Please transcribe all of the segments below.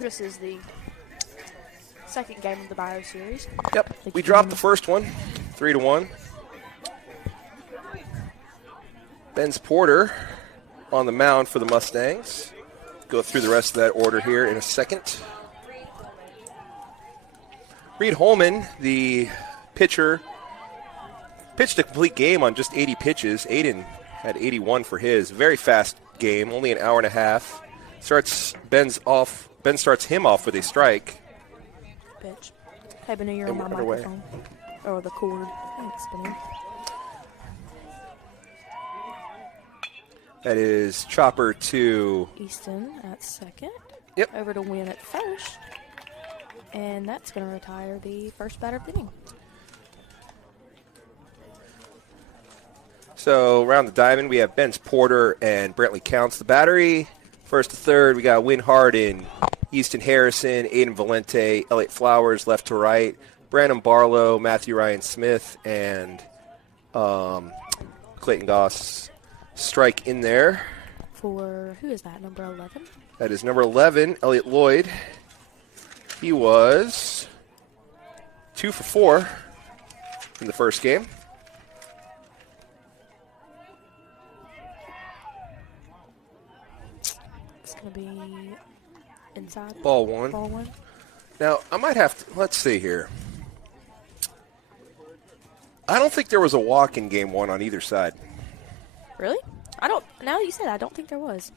This is the second game of the Bayou series. Yep, we dropped the first one, 3-1. Ben's Porter on the mound for the Mustangs. Go through the rest of that order here in a second. Reed Holman, the pitcher, pitched a complete game on just 80 pitches. Aiden had 81 for his. Very fast game, only an hour and a half. Ben starts him off with a strike. Pitch. Hey, Benny, you're on my microphone. Or the cord. Thanks, Benny. That is chopper to Easton at second. Yep. Over to Win at first. And that's going to retire the first batter of the inning. So around the diamond, we have Ben's Porter and Brantley Counts the battery. First to third, we got Win Harden, Easton Harrison, Aiden Valente, Elliott Flowers left to right, Brandon Barlow, Matthew Ryan Smith, and Clayton Goss strike in there. For, who is that, number 11? That is number 11, Elliott Lloyd. He was 2 for 4 in the first game. It's going to be inside. Ball one. Ball one. Now, I might have to, let's see here. I don't think there was a walk in game one on either side. Really? Now that you said, I don't think there was.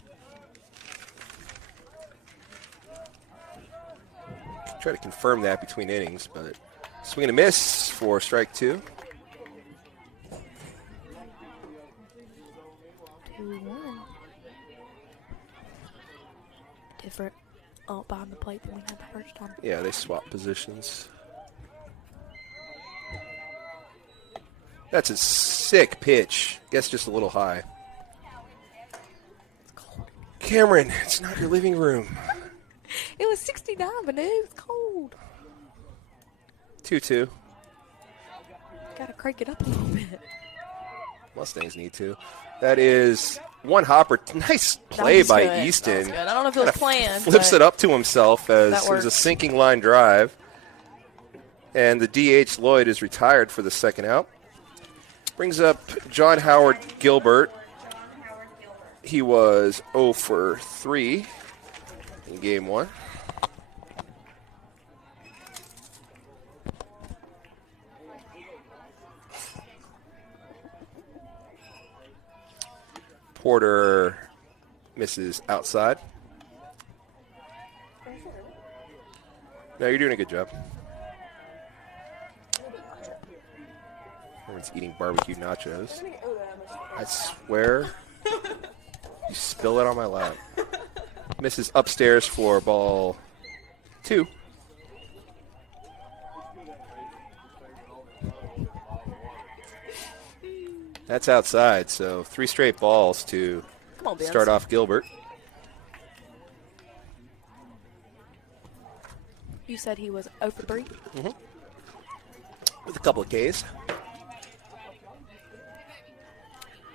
Try to confirm that between innings, but swing and a miss for strike 2. 2-1. Different behind the plate than we had the first time. Yeah, they swap positions. That's a sick pitch. Guess just a little high. Cameron, it's not your living room. It was 69, but it was cold. 2-2. Gotta crank it up a little bit. Mustangs need to. That is one hopper. Nice play by good. Easton. I don't know if it was planned. Flips it up to himself as it was a works. sinking line drive. And the DH Lloyd is retired for the second out. Brings up John Howard Gilbert. He was 0 for 3 in game 1. Porter misses outside. No, you're doing a good job. Everyone's eating barbecue nachos. I swear, you spill it on my lap. Misses upstairs for ball 2. That's outside, so 3 straight balls to start off Gilbert. You said he was 0 for 3? Mm-hmm. With a couple of Ks.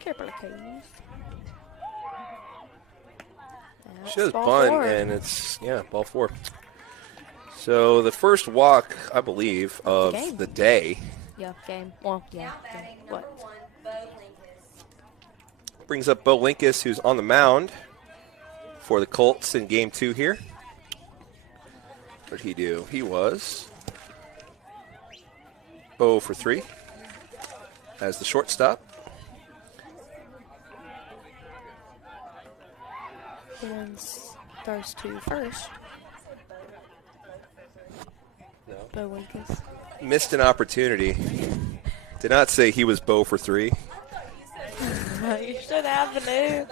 Couple of Ks. Shows bunt, and it's, ball 4. So the first walk, I believe, of the day. Yeah, game. Well, yeah. What? Brings up Bo Linkus, who's on the mound for the Colts in game 2 here. What did he do? He was 0 for 3 as the shortstop. Ben's throws to first. No. Bo Linkus. Missed an opportunity. Did not say he was Bo for 3. You should have the new.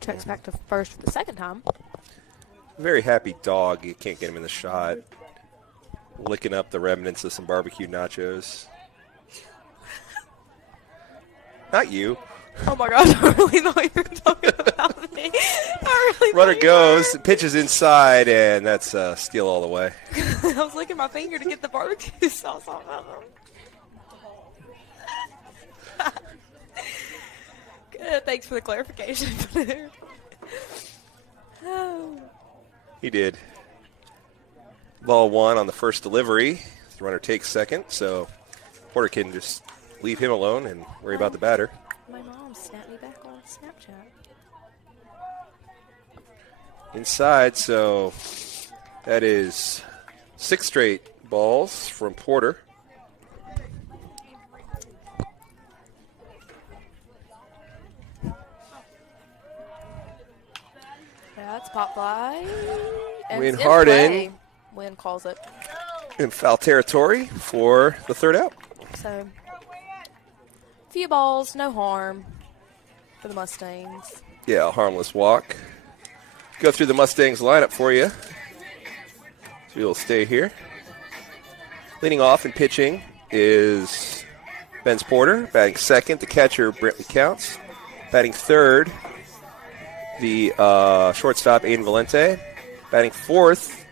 Checks back to first for the second time. Very happy dog. You can't get him in the shot. Licking up the remnants of some barbecue nachos. Not you. Oh my gosh, I really thought you were talking about me. Runner goes, pitches inside, and that's steal all the way. I was licking my finger to get the barbecue sauce off of him. Thanks for the clarification. Oh. He did. Ball 1 on the first delivery. The runner takes second, so Porter can just leave him alone and worry about the batter. My mom snapped me back on Snapchat. Inside, so that is 6 straight balls from Porter. That's pop fly. And Win it's Harden. play. Win calls it. In foul territory for the third out. So, few balls, no harm for the Mustangs. Yeah, a harmless walk. Go through the Mustangs lineup for you. So you'll stay here. Leading off and pitching is Benz Porter. Batting second, the catcher, Brentley Counts. Batting third, the shortstop, Aiden Valente. Batting fourth,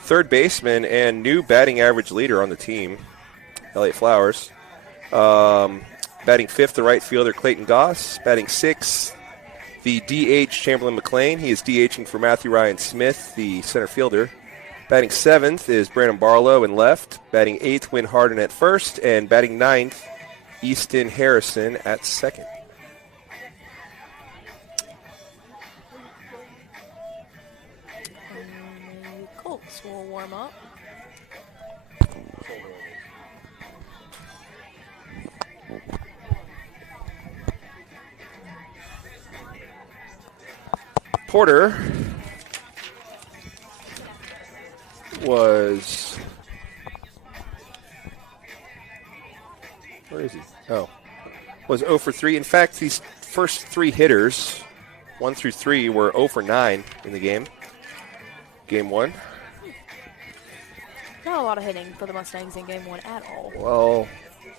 third baseman and new batting average leader on the team, Elliott Flowers. Batting fifth, the right fielder, Clayton Goss. Batting sixth, the DH, Chamberlain McLean. He is DHing for Matthew Ryan Smith, the center fielder. Batting seventh is Brandon Barlow in left. Batting eighth, Win Harden at first. And batting ninth, Easton Harrison at second. Colts will warm up. Porter was, where is he? Oh, was 0 for 3. In fact, these first 3 hitters, 1 through 3, were 0 for 9 in the game. Game 1. Not a lot of hitting for the Mustangs in game 1 at all. Well,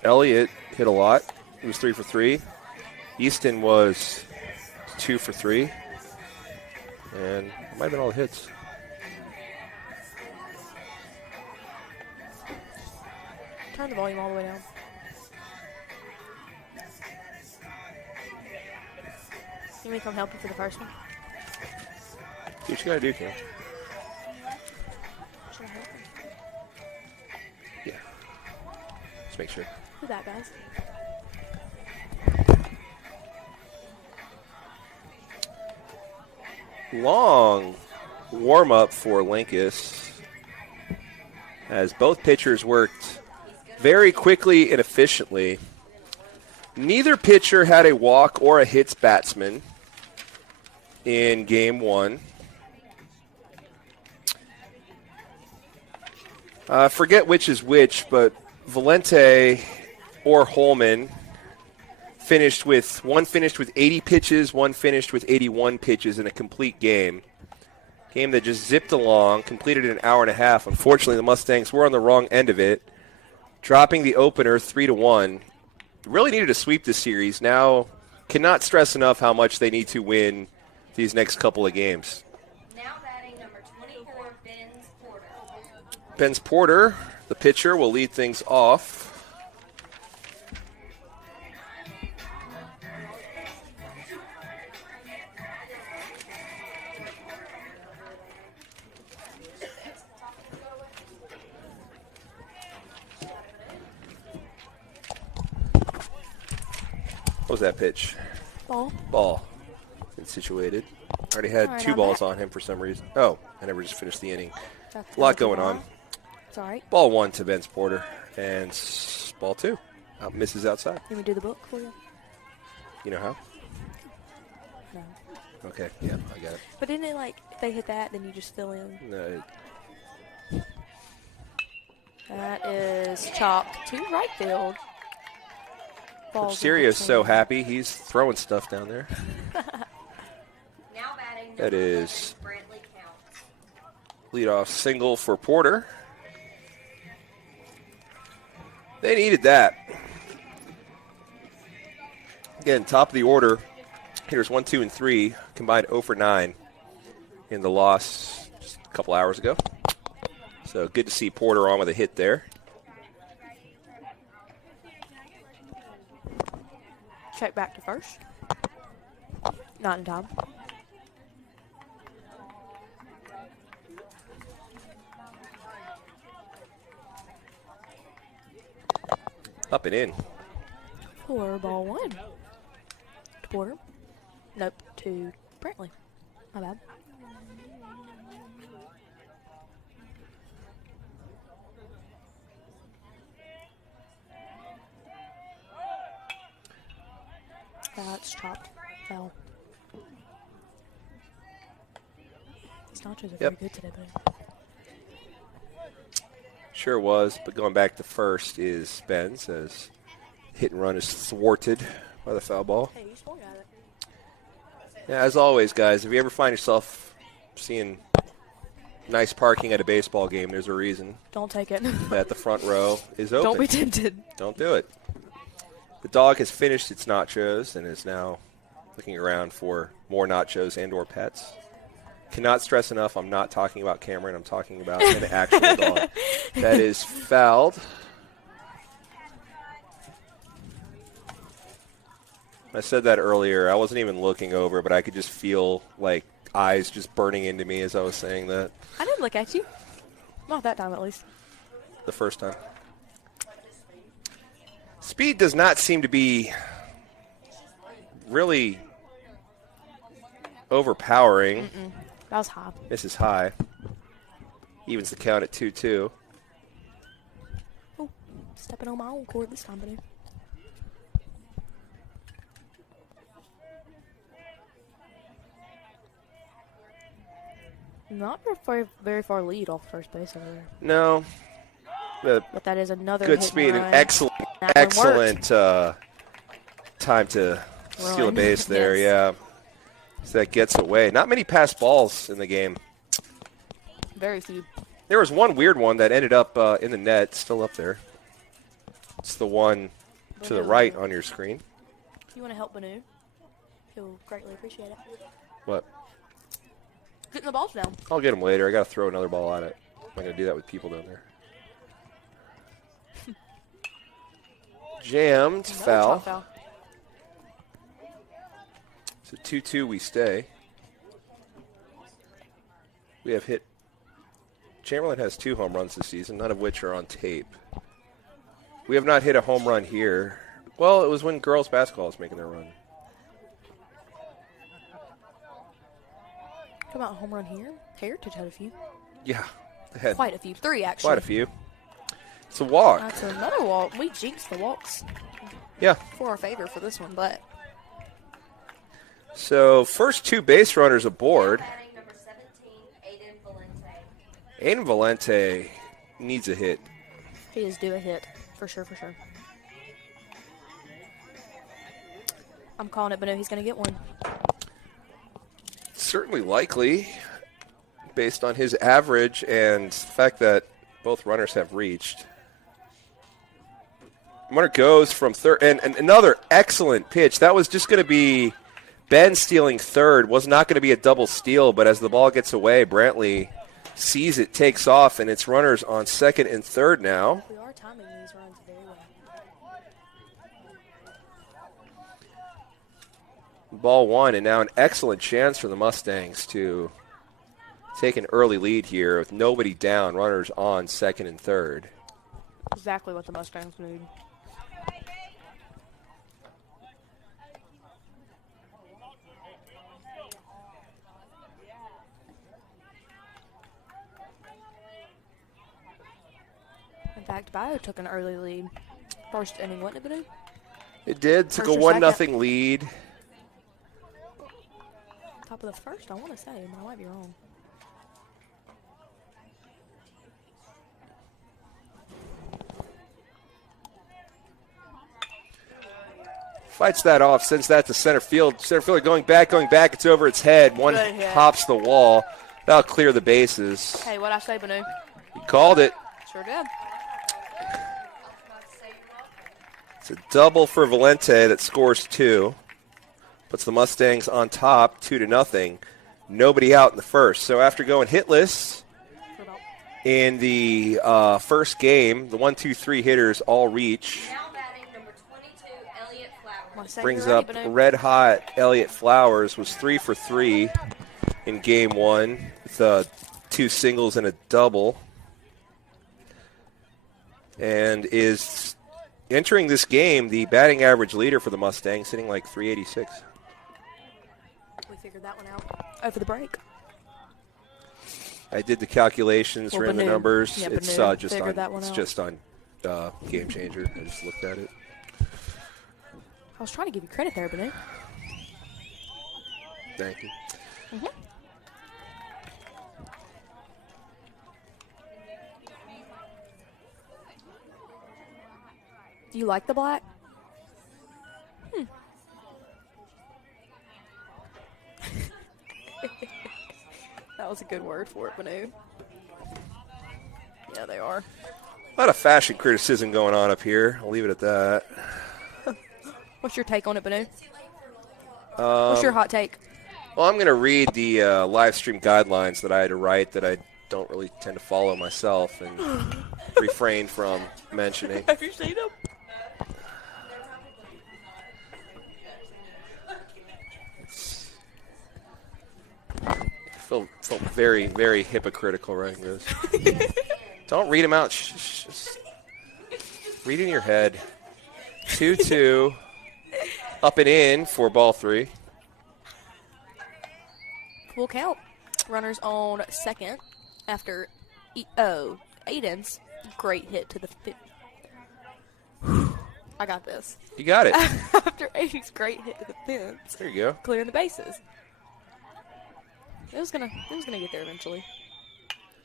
Elliott hit a lot. He was 3 for 3. Easton was 2 for 3. And it might have been all the hits. Turn the volume all the way down. You want me to come help you for the first one? Do what you gotta do, Cam. Should I help you? Yeah. Just make sure. Do that, guys. Long warm-up for Linkus as both pitchers worked very quickly and efficiently. Neither pitcher had a walk or a hits batsman in game 1. Forget which is which, but Valente or Holman finished with 80 pitches, one finished with 81 pitches in a complete game. Game that just zipped along, completed in an hour and a half. Unfortunately, the Mustangs were on the wrong end of it, dropping the opener 3-1. Really needed to sweep this series. Now, cannot stress enough how much they need to win these next couple of games. Now batting number 24, Benz Porter. Benz Porter, the pitcher, will lead things off. What was that pitch? Ball. It's situated. Already had All right, 2 I'm balls back. on him for some reason. Oh, I never just finished the inning. That's A lot good. going on. It's all right. Ball 1 to Benz Porter. And ball 2. Misses outside. Let me do the book for you. You know how? No. Okay, yeah, I got it. But isn't it like if they hit that, then you just fill in? No, That is chopped to right field. Ball's in Sirius so between. happy. He's throwing stuff down there. Now batting That number is 11, Brantley Counts. leadoff single for Porter. They needed that. Again, top of the order. Hitters 1, 2, and 3 combined 0 for 9 in the loss just a couple hours ago. So good to see Porter on with a hit there. Check back to first. Not in time. Up and in. For ball 1. To Porter. Nope, to Brantley. My bad. That's chopped. Foul. These nachos are very good today, buddy. Sure was, but going back to first is Benz as hit and run is thwarted by the foul ball. Hey, you swung at it. Yeah, as always, guys, if you ever find yourself seeing nice parking at a baseball game, there's a reason Don't take it. that the front row is open. Don't be tempted. Don't do it. The dog has finished its nachos and is now looking around for more nachos and or pets. Cannot stress enough, I'm not talking about Cameron. I'm talking about an actual dog. That is fouled. I said that earlier. I wasn't even looking over, but I could just feel, like, eyes just burning into me as I was saying that. I didn't look at you. Not that time, at least. The first time. Speed does not seem to be really overpowering. That was high. This is high. Evens the count at 2-2. Oh, stepping on my own court this time, buddy. Not a very far lead off first base over there. No. But that is another Good hit speed and and run. excellent time to steal a Run. base there, Yes. yeah. So that gets away. Not many pass balls in the game. Very few. There was one weird one that ended up in the net, still up there. It's the one to the right on your screen. If you want to help Banu, he'll greatly appreciate it. What? Getting the balls down. I'll get him later. I got to throw another ball at it. I'm not going to do that with people down there. Jammed, Another foul. top foul. So 2-2 we stay. We have hit. Chamberlain has 2 home runs this season, none of which are on tape. We have not hit a home run here. Well, it was when girls basketball was making their run. Talk about a home run here. Heritage had a few. Yeah, they had Quite a few. 3, actually. quite a few. It's a walk. That's another walk. We jinxed the walks Yeah. for our favor for this one, but So first 2 base runners aboard. Batting number 17, Aiden Valente. Aiden Valente needs a hit. he is due a hit. For sure, for sure. I'm calling it, but no, he's going to get one. Certainly likely, based on his average and the fact that both runners have reached. Runner goes from third, and another excellent pitch. That was just going to be Ben stealing third. Was not going to be a double steal, but as the ball gets away, Brantley sees it, takes off, and it's runners on second and third now. We are timing these runs very well. Ball 1, and now an excellent chance for the Mustangs to take an early lead here with nobody down, runners on second and third. Exactly what the Mustangs need. In fact, Bayou took an early lead. First inning, wasn't it, Badu? It did. Took a First or 1-0 lead. Top of the first, I want to say, but I might be wrong. Fights that off, sends that to center field. Center fielder going back. It's over its head. One Good hit. hops the wall. That'll clear the bases. Hey, what'd I say, Banu? He called it. Sure did. It's a double for Valente that scores 2. Puts the Mustangs on top, 2-0. Nobody out in the first. So after going hitless in the first game, the 1, 2, 3 hitters all reach. Now batting number 22, Elliot Flowers. brings up red-hot Elliott Flowers, was 3 for 3 in game one with 2 singles and a double, and is entering this game the batting average leader for the Mustangs, sitting like 386. We figured that one out over the break. I did the calculations, ran the numbers. Yeah, it's just on Game Changer. I just looked at it. I was trying to give you credit there, Banu. Thank you. Mm-hmm. Do you like the black? That was a good word for it, Banu. Yeah, they are. A lot of fashion criticism going on up here. I'll leave it at that. What's your take on it, Banu? What's your hot take? Well, I'm going to read the live stream guidelines that I had to write that I don't really tend to follow myself and refrain from mentioning. Have you seen them? Felt very, very hypocritical writing this. Don't read them out. Just read in your head. 2-2. Up and in for ball 3. Full count. Runners on second after Aiden's great hit to the I got this. You got it. After Aiden's great hit to the fence. There you go. Clearing the bases. It was gonna get there eventually.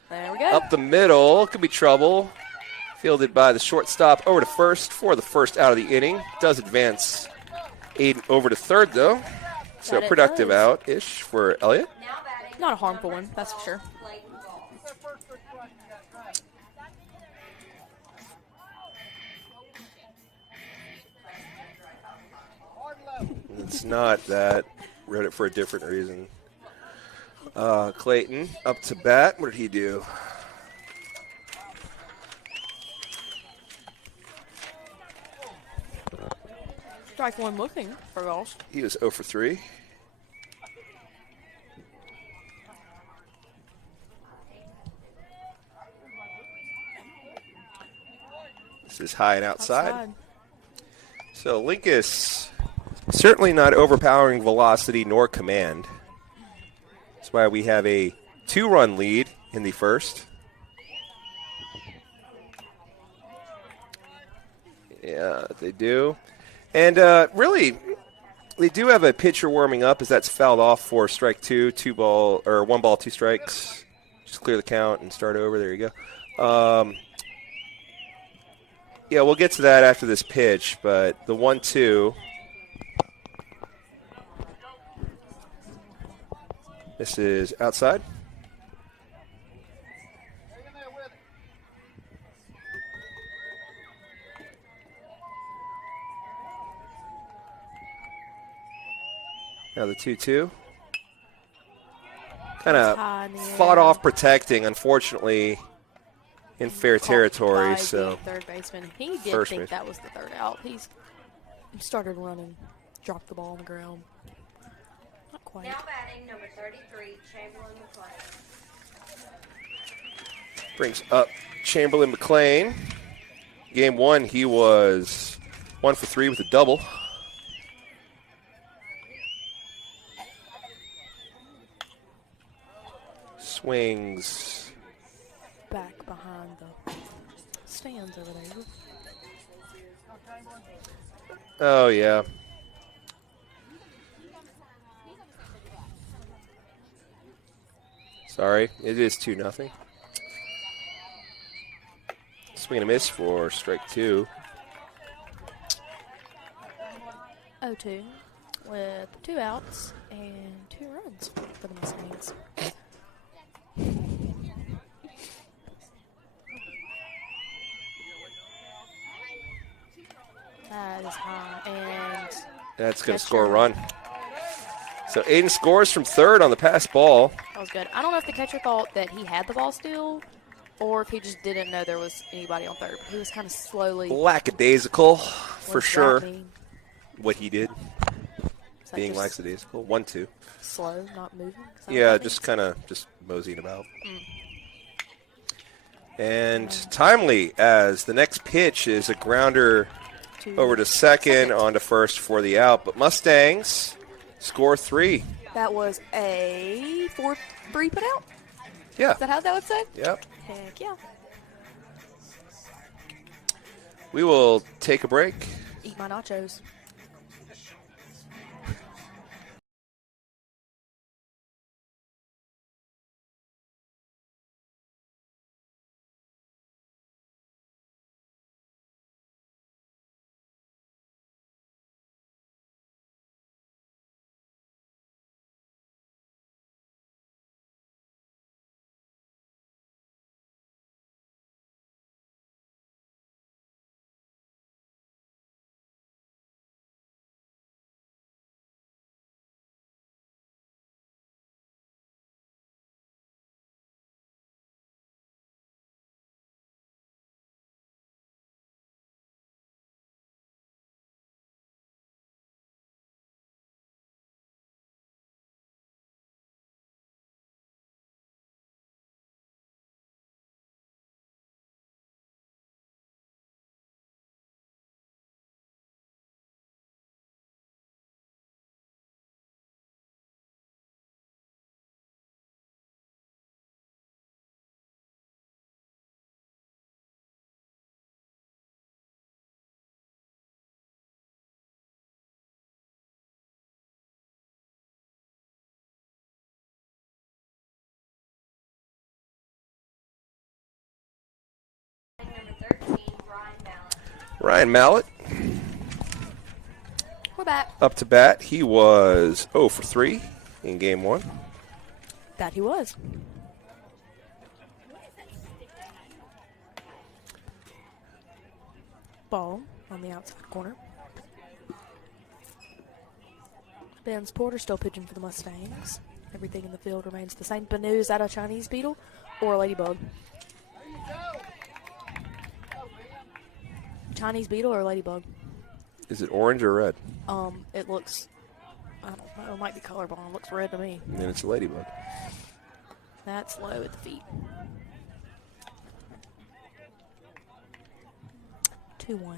There we go. Up the middle. Could be trouble. Fielded by the shortstop over to first for the first out of the inning. Does advance Aiden over to third, though. So productive out-ish for Elliott. Not a harmful one, that's for sure. It's not that. Wrote it for a different reason. Clayton up to bat. What did he do? Strike one looking for balls. He was 0 for 3. This is high and outside. So Linkus certainly not overpowering velocity nor command. That's why we have a 2-run lead in the first. Yeah, they do. And really, they do have a pitcher warming up as that's fouled off for strike 2, 1 ball, 2 strikes. Just clear the count and start over. There you go. Yeah, we'll get to that after this pitch, but the 1-2. This is outside. Now the 2-2. Kind of fought off protecting, unfortunately, in fair territory. So third baseman, he did think that was the third out. He started running, dropped the ball on the ground. Not quite. Now batting number 33, Chamberlain McLean. Brings up Chamberlain McLean. Game 1, he was 1 for 3 with a double. Swings back behind the stands over there. Oh, yeah. Sorry, it is 2-0. Swing and a miss for strike 2. 0-2 with 2 outs and 2 runs for the Mustangs. That is high, and that's going to score a run. So Aiden scores from third on the pass ball. That was good. I don't know if the catcher thought that he had the ball still or if he just didn't know there was anybody on third. He was kind of slowly. Lackadaisical, for sure. what he did, being just lackadaisical. 1-2. slow, not moving? Yeah, just kind of just moseying about. And timely, as the next pitch is a grounder over to second, on to first for the out. But Mustangs score 3. That was a 4-3 put out? Yeah. Is that how that would say? Yep. Heck yeah. We will take a break. Eat my nachos. Number 13, Ryan Mallett. Ryan Mallett We're back. up to bat. He was 0 for 3 in game 1. That he was. Ball on the outside corner. Ben's Porter still pitching for the Mustangs. Everything in the field remains the same. Banu, is that a Chinese beetle or a ladybug? Chinese beetle or ladybug? Is it orange or red? It looks, I don't know, it might be colorblind. It looks red to me. And then it's a ladybug. That's low at the feet. 2-1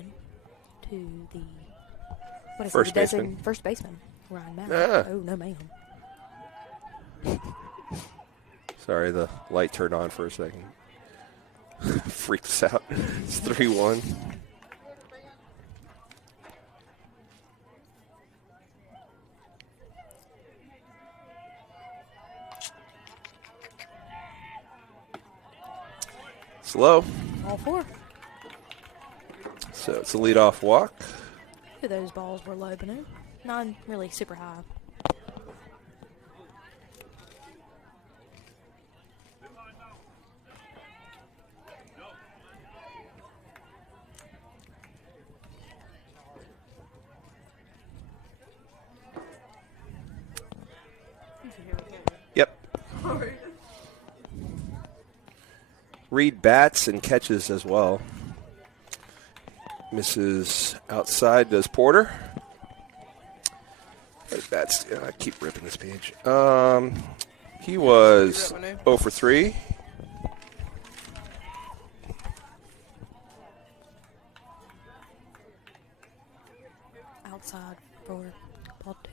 to the First baseman. First baseman, Ryan Mallett. Ah. Oh, no, ma'am. Sorry, the light turned on for a second. Freaked us out. It's 3-1. Slow. All 4. So it's a leadoff walk. Two of those balls were low, Banu. None really super high. Yep. Reed bats and catches as well. Misses outside, does Porter. Bats, I keep ripping this page. He was 0 for 3. Outside for ball 2.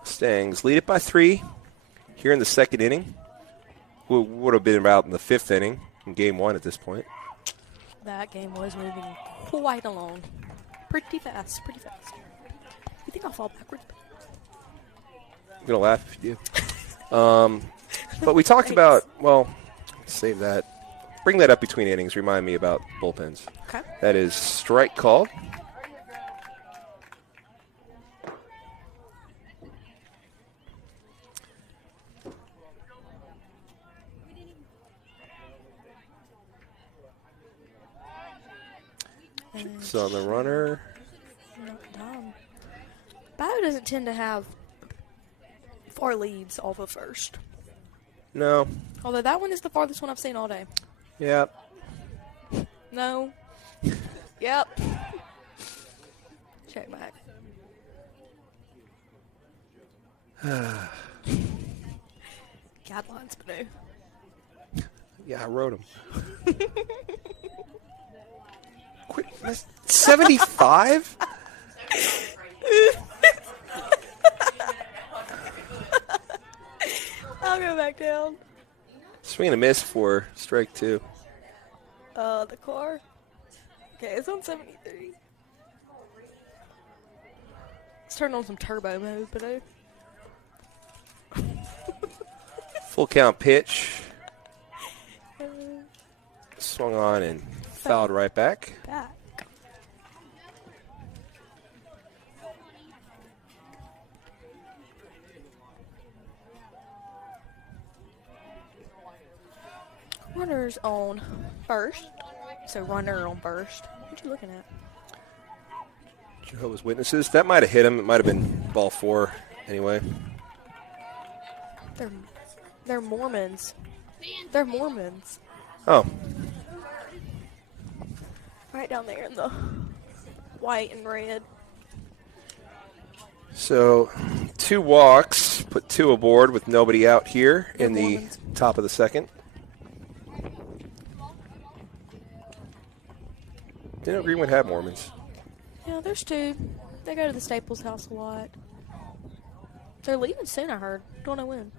Mustangs lead it by 3 here in the second inning. Would have been about in the 5th inning in game 1 at this point. That game was moving quite along. Pretty fast. You think I'll fall backwards? I'm going to laugh if you do. But we talked about, well, save that. Bring that up between innings. Remind me about bullpens. Okay. That is strike called. So on the runner. Not dumb. Bayou doesn't tend to have far leads off of first. No. Although that one is the farthest one I've seen all day. Yeah. No. Yep. Check back. Guidelines, Banu. Yeah, I wrote them. Quit. 75? I'll go back down. Swing and a miss for strike 2. The car. Okay, it's on 73. Let's turn on some turbo mode, Banu. Full count pitch. Swung on and fouled right back. Runners on first. So runner on first. What you looking at? Jehovah's Witnesses. That might have hit him. It might have been ball 4 anyway. They're Mormons. They're Mormons. Oh. Right down there in the white and red. So 2 walks, put 2 aboard with nobody out here in the Mormons. top of the second. Didn't know Greenwood had Mormons. Yeah, there's 2. They go to the Staples house a lot. They're leaving soon, I heard. Don't know when.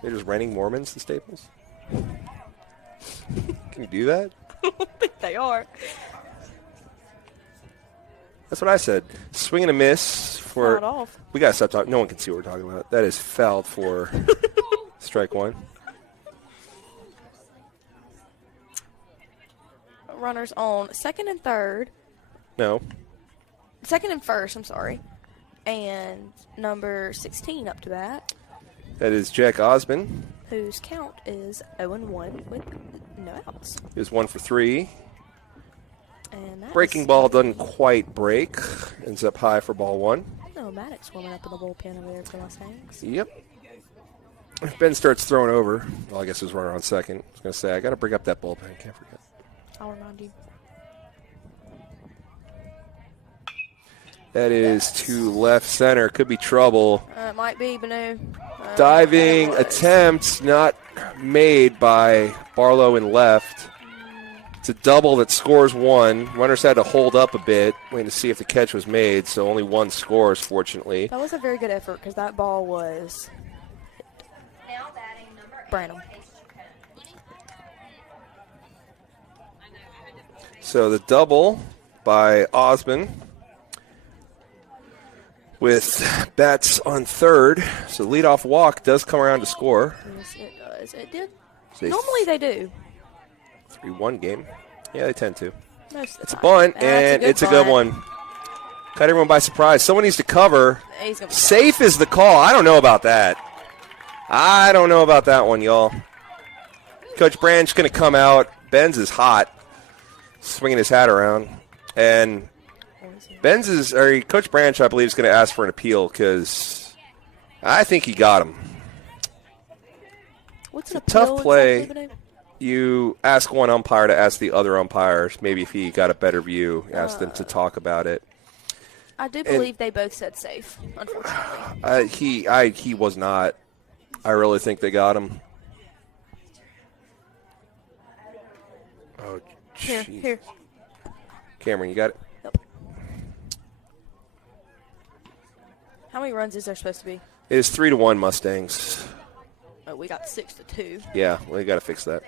They're just renting Mormons, the Staples? Can you do that? I don't think they are. That's what I said. Swing and a miss for... Fouled off. We got to stop talking. No one can see what we're talking about. That is fouled for strike 1. Runners on second and third. No. Second and first, I'm sorry. And number 16 up to bat. That is Jack Osmond. Whose count is 0-1 with no outs. He was 1 for 3. And that Breaking ball doesn't quite break. Ends up high for ball 1. No, Maddox warming up in the bullpen over there for Mustangs. Yep. If Ben starts throwing over, well, I guess there's runner on second. I was going to say, I got to bring up that bullpen. Can't forget. I'll remind you. That is to left center. Could be trouble. It might be, Banu. Diving attempt not made by Barlow in left. It's a double that scores 1. Runners had to hold up a bit, waiting to see if the catch was made, so only 1 scores, fortunately. That was a very good effort because that ball was Now batting number 8. Branham. So the double by Osmond with bats on third. So leadoff walk does come around to score. Yes, it does. It did. So Normally they do. 3-1 game. Yeah, they tend to. Most of the It's a time. bunt, That's and it's a bunt. good one. Cut everyone by surprise. Someone needs to cover. He's gonna be Safe is the call. I don't know about that. I don't know about that one, y'all. Coach Branch going to come out. Benz is hot, swinging his hat around. And Coach Branch, I believe, is going to ask for an appeal because I think he got him. What's an Tough appeal play. exactly, Banu? You ask one umpire to ask the other umpires, maybe if he got a better view, ask them to talk about it. I do believe they both said safe, unfortunately. He was not. I really think they got him. Oh, Here, jeez. here. Cameron, you got it? Yep. How many runs is there supposed to be? It is 3-1 Mustangs. Oh, we got 6-2. Yeah, we got to fix that.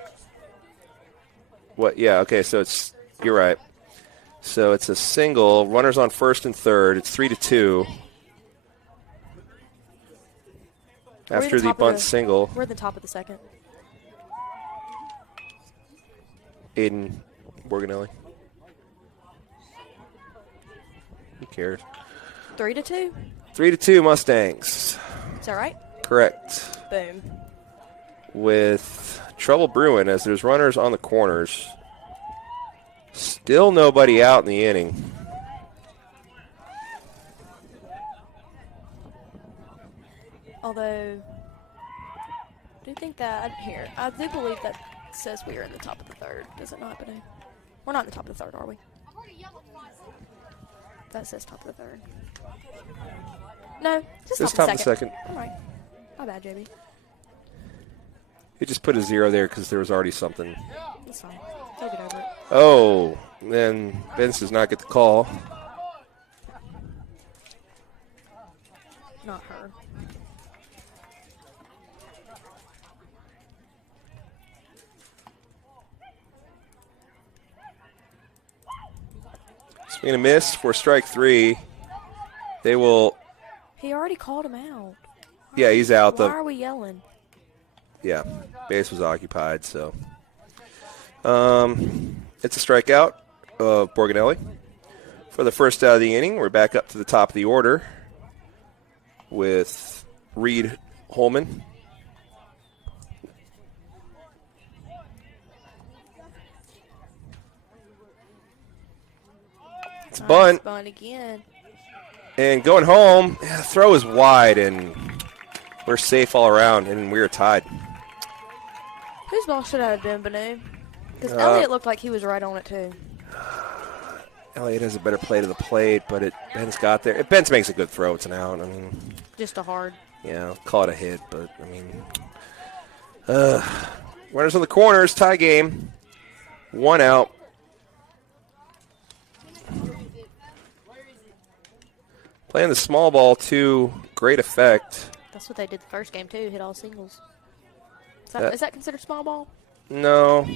What? Yeah, okay, so you're right. So it's a single. Runners on first and third. It's 3-2. After the bunt single. We're at the top of the second. Aiden Borganelli. Who cares? 3-2? 3-2 Mustangs. Is that right? Correct. Boom. With trouble brewing as there's runners on the corners. Still nobody out in the inning. Although, I do think that, here, I do believe that says we are in the top of the third. Does it not, Banu? We're not in the top of the third, are we? That says top of the third. No, just top of the second. All right. My bad, JB. He just put a 0 there because there was already something. That's fine. They'll get over it. Oh, then Vince does not get the call. Not her. Swing and a miss for strike 3. They will. He already called him out. Yeah, he's out. Why are we yelling? Yeah, base was occupied, so. It's a strikeout of Borganelli. For the first out of the inning, we're back up to the top of the order with Reed Holman. It's a bunt. Bunt again. And going home, throw is wide, and we're safe all around, and we are tied. Whose ball should that have been, Banu? Because Elliott looked like he was right on it, too. Elliott has a better play to the plate, but Ben's got there. If Ben's makes a good throw, it's an out. I mean, just a hard. Yeah, I'll call it a hit, but, I mean. Runners on the corners, tie game. 1 out. Playing the small ball to great effect. That's what they did the first game, too. Hit all singles. Is that considered small ball? No.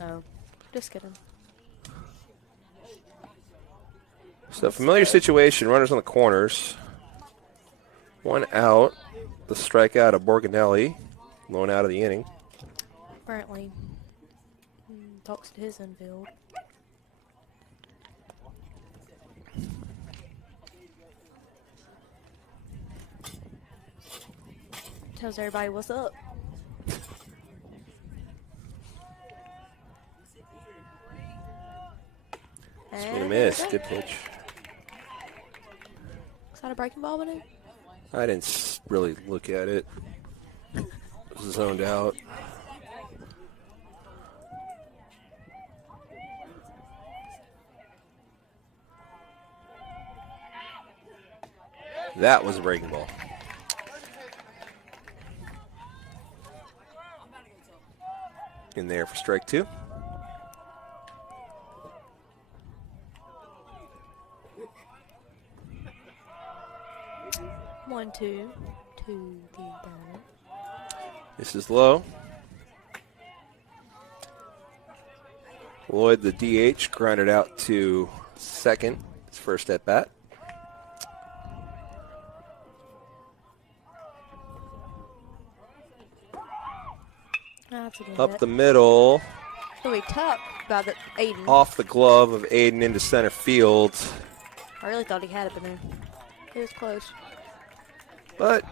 Oh, just kidding. So, familiar situation, runners on the corners. 1 out. The strikeout of Borganelli. Lone out of the inning. Apparently, talks to his infield. Tells everybody what's up. Swing and a miss. Good pitch. Is that a breaking ball, Banu? I didn't really look at it. Zoned out. That was a breaking ball. In there for strike 2. One, two, to the down. This is low. Lloyd, the DH, grounded out to second. His first at bat. Up the middle. It's going to be tough by the Aiden. Off the glove of Aiden into center field. I really thought he had it, but no. It was close. But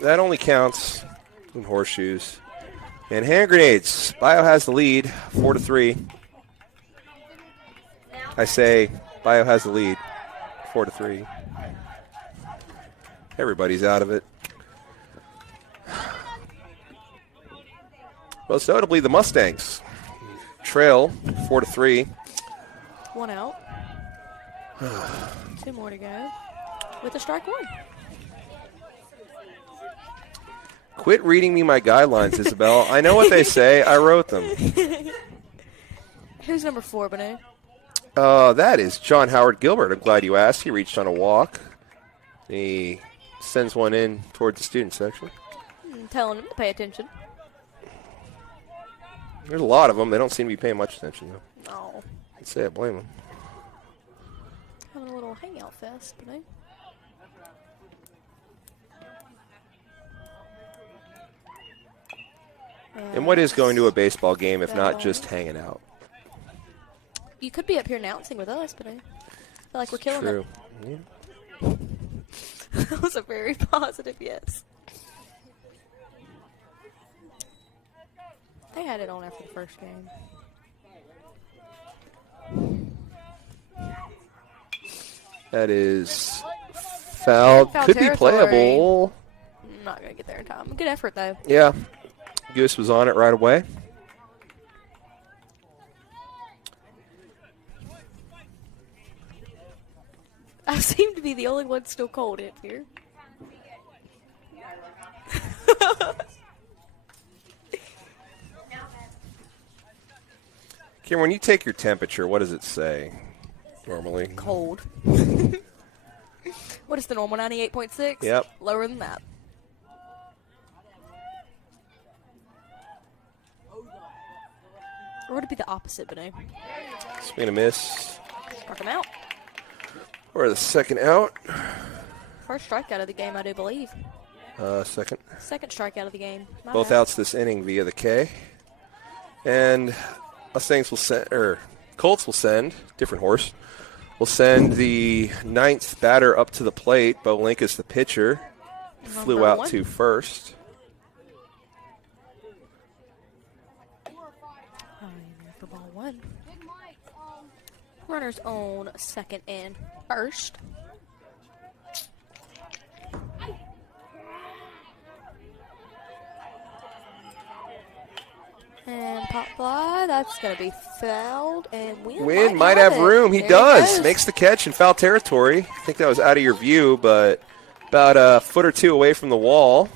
that only counts in horseshoes. And hand grenades. Bayou has the lead, 4-3. I say Bayou has the lead, 4-3. Everybody's out of it. Most notably, the Mustangs trail 4-3. 1 out. 2 more to go. With a strike 1. Quit reading me my guidelines, Isabel. I know what they say. I wrote them. Who's number 4, Banu? That is John Howard Gilbert. I'm glad you asked. He reached on a walk. He sends one in towards the student section. Telling him to pay attention. There's a lot of them. They don't seem to be paying much attention, though. No. I'd say I blame them. Having a little hangout fest, Banu. And what is going to a baseball game if not just hanging out? You could be up here announcing with us, but I feel like we're killing True. it. Yeah. That was a very positive yes. They had it on after the first game. That is foul. Could be playable. I'm not going to get there in time. Good effort, though. Yeah. Goose was on it right away. I seem to be the only one still cold in here. Kim, when you take your temperature, what does it say normally? Cold. What is the normal, 98.6? Yep. Lower than that. Or would it be the opposite, Benay? Swing and a miss. Struck him out. Or the second out. First strikeout of the game, I do believe. Second. Second strikeout of the game. My Both bad. outs this inning via the K. And Mustangs will send, or Colts will send, different horse, will send the 9th batter up to the plate. Bo Linkus, the pitcher, flew Number out 1. to first. For ball 1. Runners on second and first. And pop fly, that's going to be fouled, and Wynn Might have it. room. He There does. goes. Makes the catch in foul territory. I think that was out of your view, but about a foot or two away from the wall.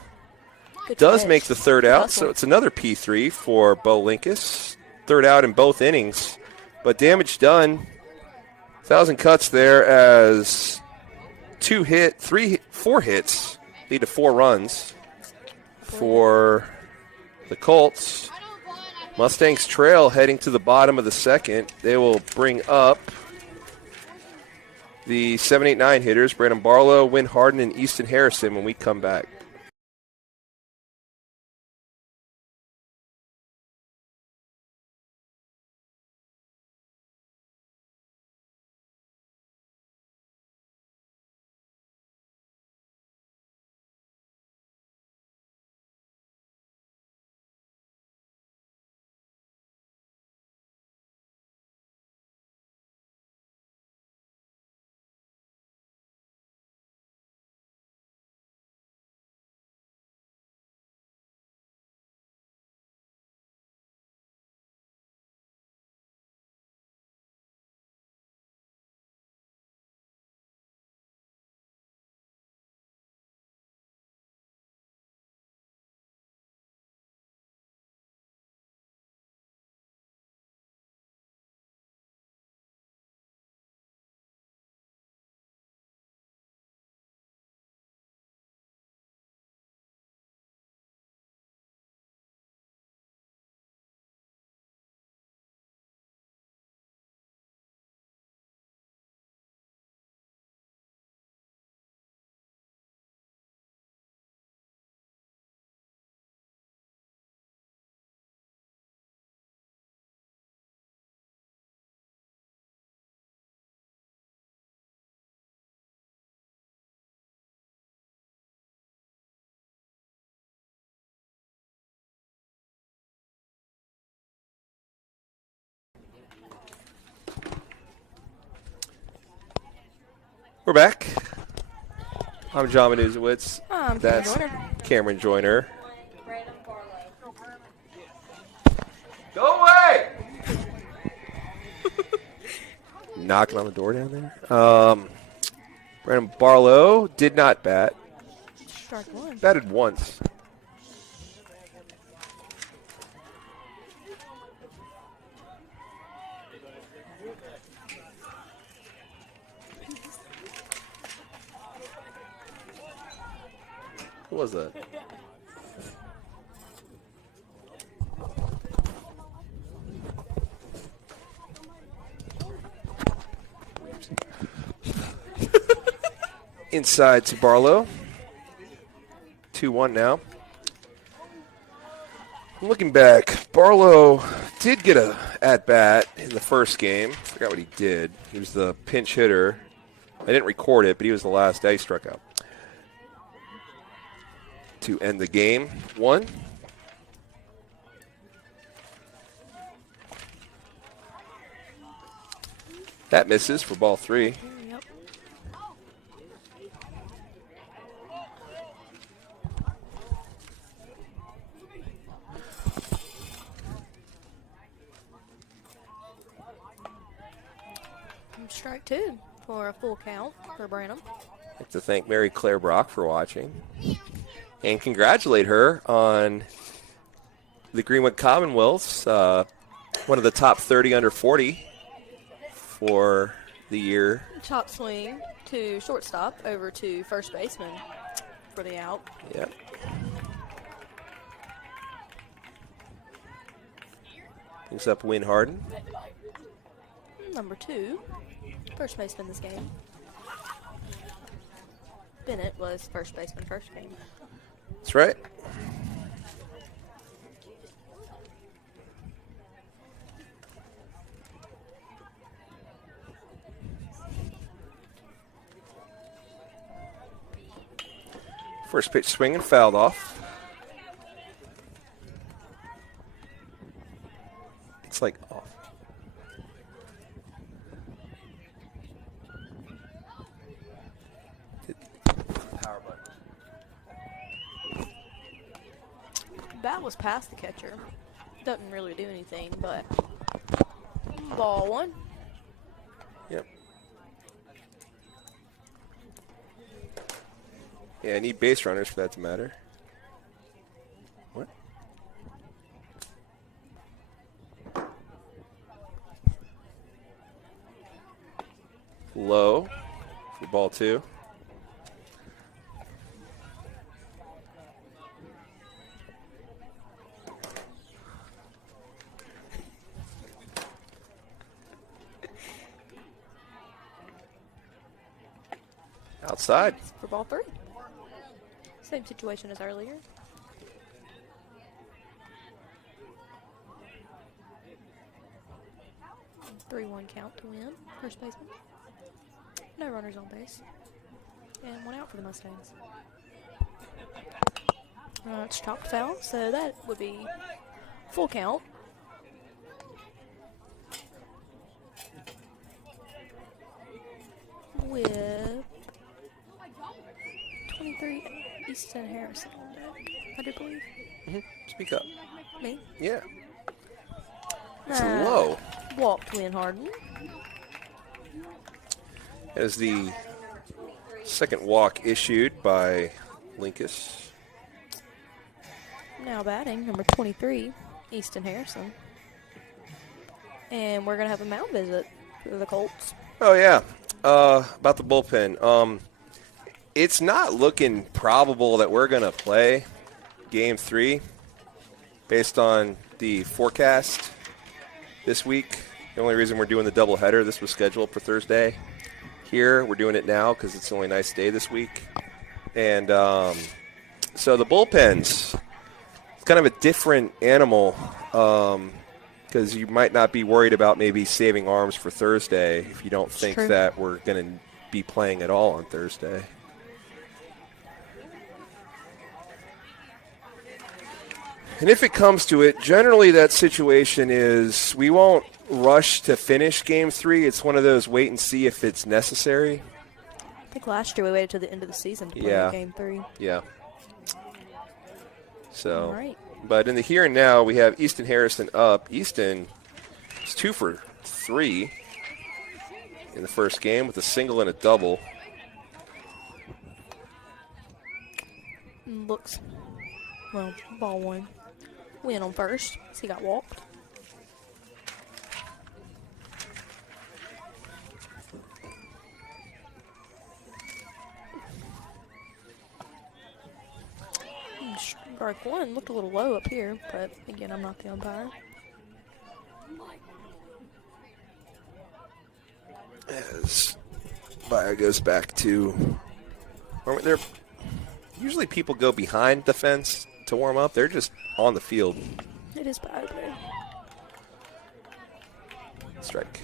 Good Does catch. make the third Good out, hustle. so it's another P3 for Bo Linkus. Third out in both innings, but damage done. 1,000 cuts there as 4 hits lead to 4 runs for the Colts. Mustangs trail heading to the bottom of the second. They will bring up the 7, 8, 9 hitters, Brandon Barlow, Wynn Harden, and Easton Harrison when we come back. We're back. I'm John Manuzowitz. I'm That's Cameron Joyner. Brandon Barlow. Go away! Knocking on the door down there. Brandon Barlow did not bat. Strike 1. Batted once. Who was that? Inside to Barlow. 2-1 now. Looking back, Barlow did get a at-bat in the first game. Forgot what he did. He was the pinch hitter. I didn't record it, but he was the last guy he struck out. To end the game, 1. That misses for ball 3. Yep. Strike 2 for a full count for Branham. I'd like to thank Mary Claire Brock for watching and congratulate her on the Greenwood Commonwealths, one of the top 30 under 40 for the year. Chop swing to shortstop over to first baseman for the out. Yep. Brings up Wynn Harden. Number 2, first baseman this game. Bennett was first baseman first game. That's right. First pitch swinging, fouled off. It's like off. Power button. Bat was past the catcher. Doesn't really do anything, but ball 1. Yep. Yeah, I need base runners for that to matter. What? Low for ball 2. Outside. For ball 3. Same situation as earlier. Three 3-1 count to win. First baseman. No runners on base. And 1 out for the Mustangs. It's chopped foul, so that would be full count. With 23 Easton Harrison on deck, I do believe. Speak up. Me? Yeah. It's low. Walked Wynn Harden. As the second walk issued by Linkus. Now batting, number 23, Easton Harrison. And we're going to have a mound visit for the Colts. Oh, yeah. About the bullpen. It's not looking probable that we're going to play Game 3 based on the forecast this week. The only reason we're doing the doubleheader, this was scheduled for Thursday. Here, we're doing it now because it's the only nice day this week. And so the bullpens, it's kind of a different animal because you might not be worried about maybe saving arms for Thursday if you don't think that we're going to be playing at all on Thursday. And if it comes to it, generally that situation is we won't rush to finish Game 3. It's one of those wait and see if it's necessary. I think last year we waited till the end of the season to play Game 3. Yeah. So, all right. But in the here and now, we have Easton Harrison up. Easton is 2 for 3 in the first game with a single and a double. Looks, well, ball 1. Win on first, so he got walked. Strike 1 looked a little low up here, but again, I'm not the umpire. As Bayou goes back to, usually people go behind the fence to warm up. They're just on the field. It is Bayou there. Strike.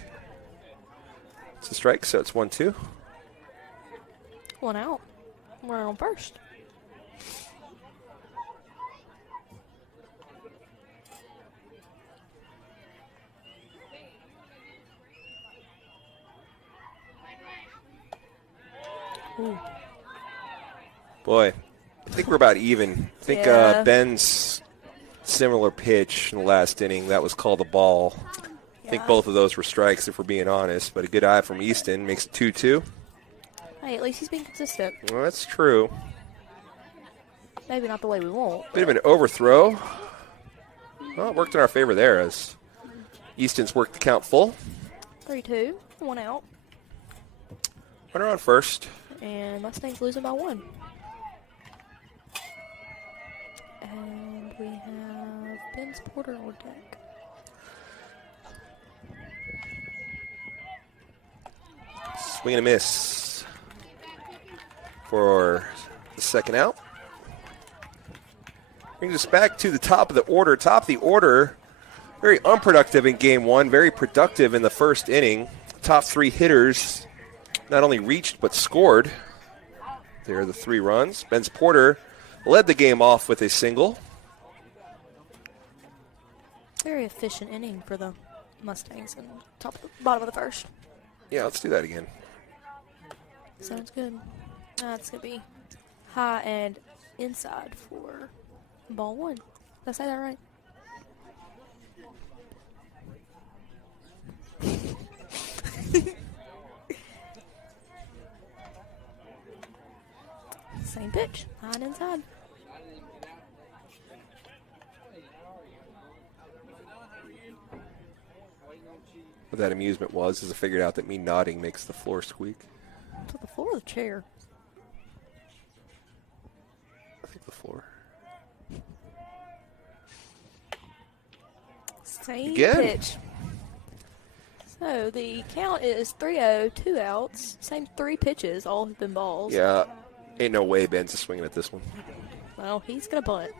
It's a strike, so it's 1-2. 1 out. We're on first. Ooh. Boy, I think we're about even. I think Ben's similar pitch in the last inning, that was called a ball. I think both of those were strikes, if we're being honest, but a good eye from Easton makes it 2-2. Hey, at least he's being consistent. Well, that's true. Maybe not the way we want. Bit of an overthrow. Well, it worked in our favor there as Easton's worked the count full. 3-2, 1 out. Runner on first. And Mustangs losing by 1. And we have Ben's Porter on deck. Swing and a miss for the second out. Brings us back to the top of the order. Top of the order, very unproductive in game 1, very productive in the first inning. Top 3 hitters not only reached but scored. There are the 3 runs. Ben's Porter led the game off with a single. Very efficient inning for the Mustangs and bottom of the first. Yeah, let's do that again. Sounds good. That's going to be high and inside for ball 1. Did I say that right? Same pitch, high and inside. What that amusement was is I figured out that me nodding makes the floor squeak. To the floor or the chair? I think the floor. Same Again? pitch. So the count is 3-0, 2 outs. Same 3 pitches, all have been balls. Yeah, ain't no way Ben's is swinging at this one. Well, he's going to bunt.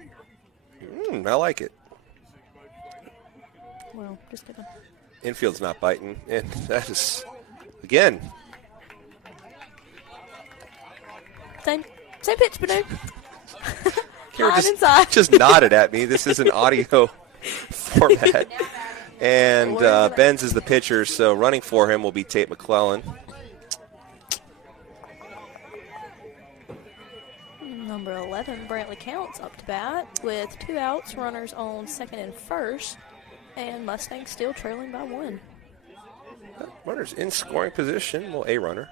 I like it. Well, just kidding. Infield's not biting, and that is, again. Same pitch, Banu. You High and inside. just nodded at me. This is an audio format. And Benz is the pitcher, so running for him will be Tate McClellan. Number 11, Brantley Counts up to bat with 2 outs, runners on second and first, and Mustangs still trailing by 1. Runners in scoring position. Well, a runner.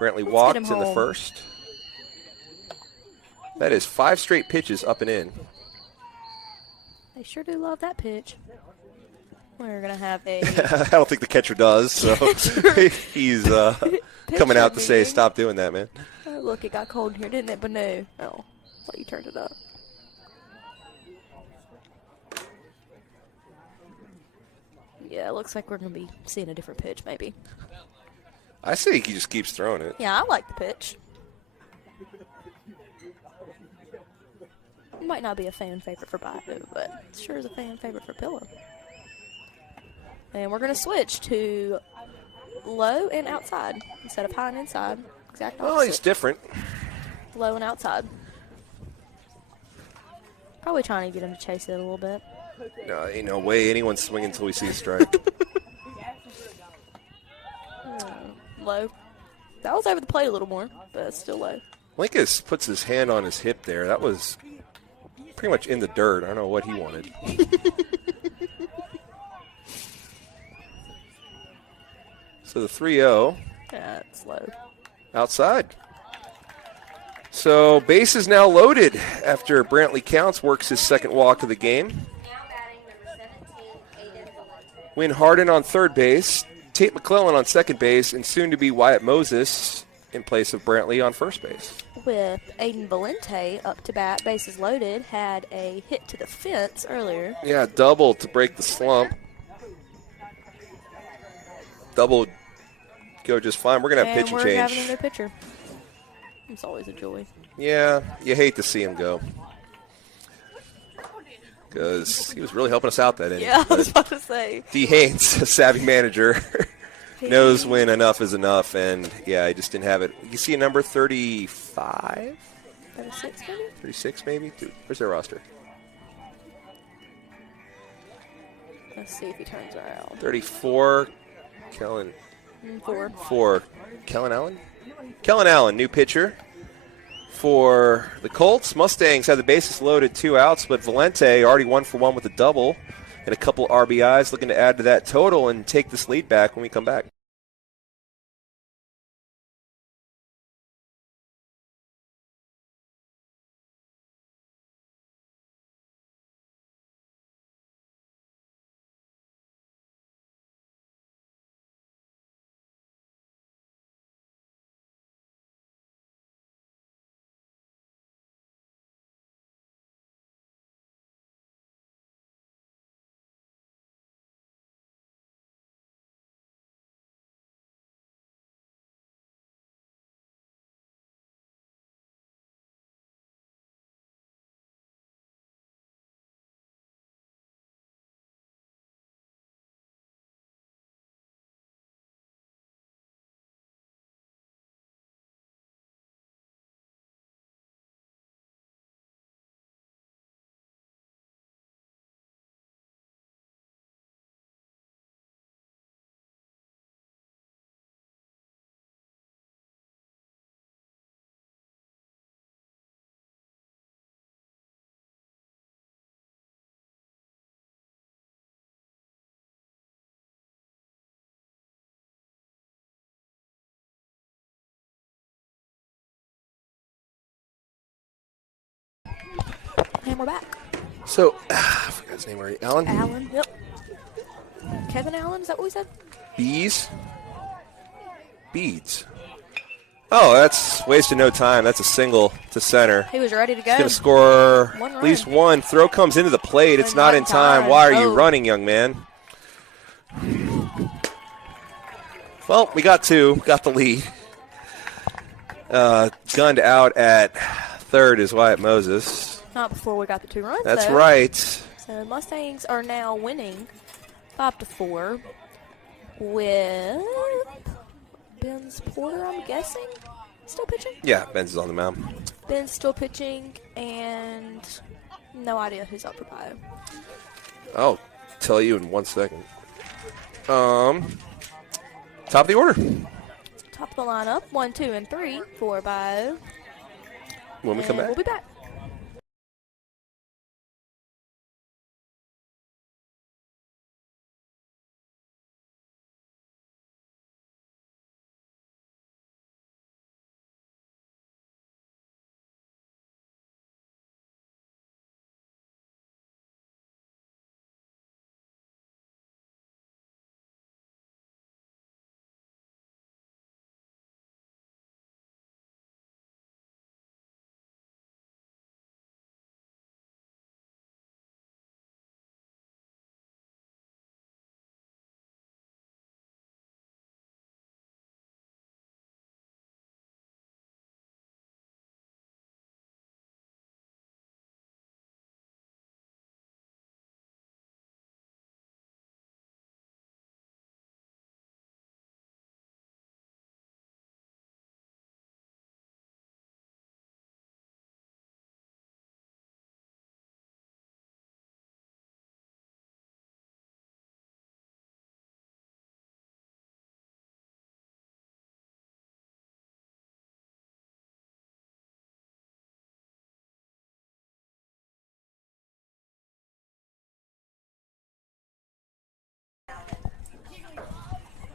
Brantley walked in the first. That is 5 straight pitches up and in. They sure do love that pitch. We're going to have a... I don't think the catcher does, so he's coming out to say, stop doing that, man. Oh, look, it got cold in here, didn't it? But no. Oh, thought you turned it up. Yeah, it looks like we're going to be seeing a different pitch, maybe. I say he just keeps throwing it. Yeah, I like the pitch. Might not be a fan favorite for Bayou, but it sure is a fan favorite for Pillow. And we're going to switch to low and outside instead of high and inside. Exact opposite. Well, he's different. Low and outside. Probably trying to get him to chase it a little bit. No, ain't no way anyone's swinging until we see a strike. Low. That was over the plate a little more, but it's still low. Linkus puts his hand on his hip there. That was pretty much in the dirt. I don't know what he wanted. So the 3-0. Yeah, it's low. Outside. So base is now loaded after Brantley Counts works his second walk of the game. Now batting number 17, Aiden Valente. Win Harden on third base, Tate McClellan on second base, and soon to be Wyatt Moses in place of Brantley on first base. With Aiden Valente up to bat, bases loaded, had a hit to the fence earlier. Yeah, double to break the slump. Double would go just fine. We're going to have pitch and change. And we're having a new pitcher. It's always a joy. Yeah, you hate to see him go. Because he was really helping us out that inning. Yeah, I was about to say. D. Haynes, a savvy manager, knows when enough is enough, and yeah, I just didn't have it. You see a number 35? 36 maybe? 36 maybe? Where's their roster? Let's see if he turns around. 34, Kellen. 4. Kellen Allen? Kellen Allen, new pitcher for the Colts. Mustangs had the bases loaded, 2 outs, but Valente already 1 for 1 with a double. and a couple RBIs, looking to add to that total and take this lead back when we come back. And we're back. So, I forgot his name already. Allen? Allen, yep. Kevin Allen, is that what we said? Beads. Oh, that's wasting no time. That's a single to center. He was ready to go. He's going to score One run. at least one. Throw comes into the plate. It's But not in time. Why are you Oh. running, young man? Well, we got two. Got the lead. Gunned out at third is Wyatt Moses. Not before we got the 2 runs. That's though. right. So Mustangs are now winning 5-4 with Ben's Porter, I'm guessing, still pitching. Yeah, Ben's is on the mound. Ben's still pitching, and no idea who's up for Bayou. I'll tell you in 1 second. Top of the order. Top of the lineup, 1, 2, and 3 for Bayou. When we come back. We'll be back.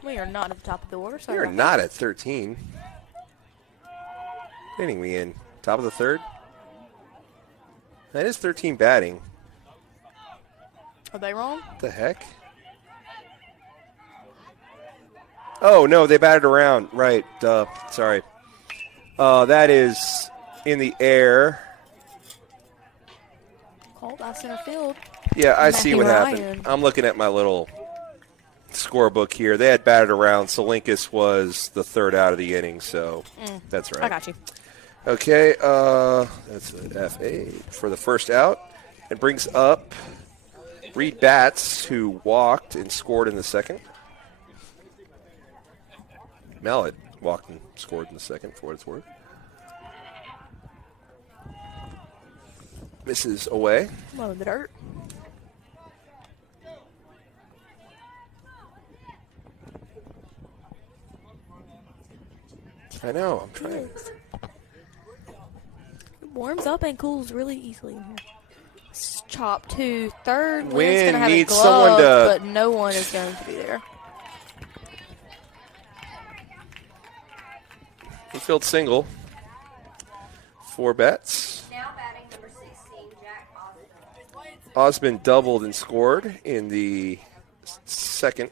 We are not at the top of the order. Sorry You're about not at 13. What inning we in? Top of the third? That is 13 batting. that. Are they wrong? What the heck? Oh, no, they batted around. Right. Sorry. That is in the air. Called out center field. Yeah, I see what Ryan. happened. I'm looking at my little scorebook here. They had batted around. Solinkus was the third out of the inning, so that's right. I got you. Okay, that's an F8 for the first out. It brings up Reed Batts, who walked and scored in the second. Mallett walked and scored in the second, for what it's worth. Misses away. Low in the dirt. I know, I'm trying. It warms up and cools really easily in here. chop to third. Wynn's Wynn going to have needs it someone gloved, to- but no one is going to be there. Infield single. 4 bets. Now batting number 16, Jack Osmond. Osmond doubled and scored in the second.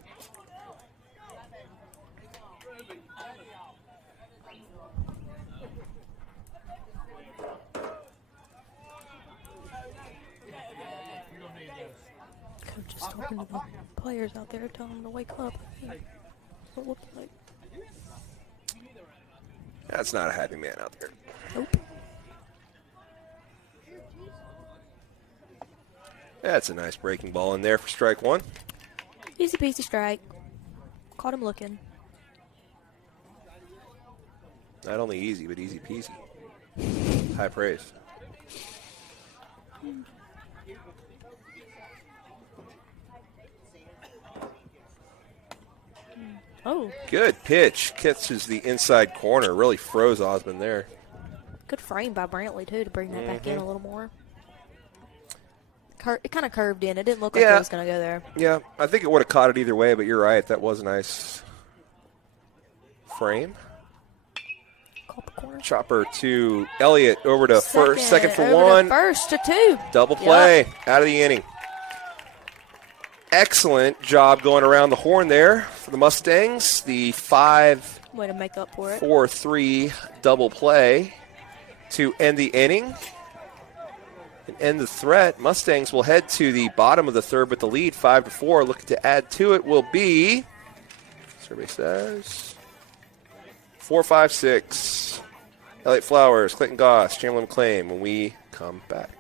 Coach is talking to the players out there, telling them to wake up. What it looked like. That's not a happy man out there. Nope. That's a nice breaking ball in there for strike 1. Easy peasy strike. Caught him looking. Not only easy, but easy peasy. High praise. Oh, Good pitch. Catches the inside corner. Really froze Osmond there. good frame by Brantley, too, to bring that back in a little more. It kind of curved in. It didn't look like it was going to go there. Yeah, I think it would have caught it either way, but you're right. That was a nice frame. Caught the corner. Chopper to Elliott over to first, second for over one. to first to 2. Double play out of the inning. Excellent job going around the horn there for the Mustangs. The 5 Way to make up for it. 4-3 double play to end the inning and end the threat. Mustangs will head to the bottom of the third with the lead 5-4. Looking to add to it will be, survey says, 4-5-6. Elliott Flowers, Clayton Goss, Chamberlain McClain when we come back.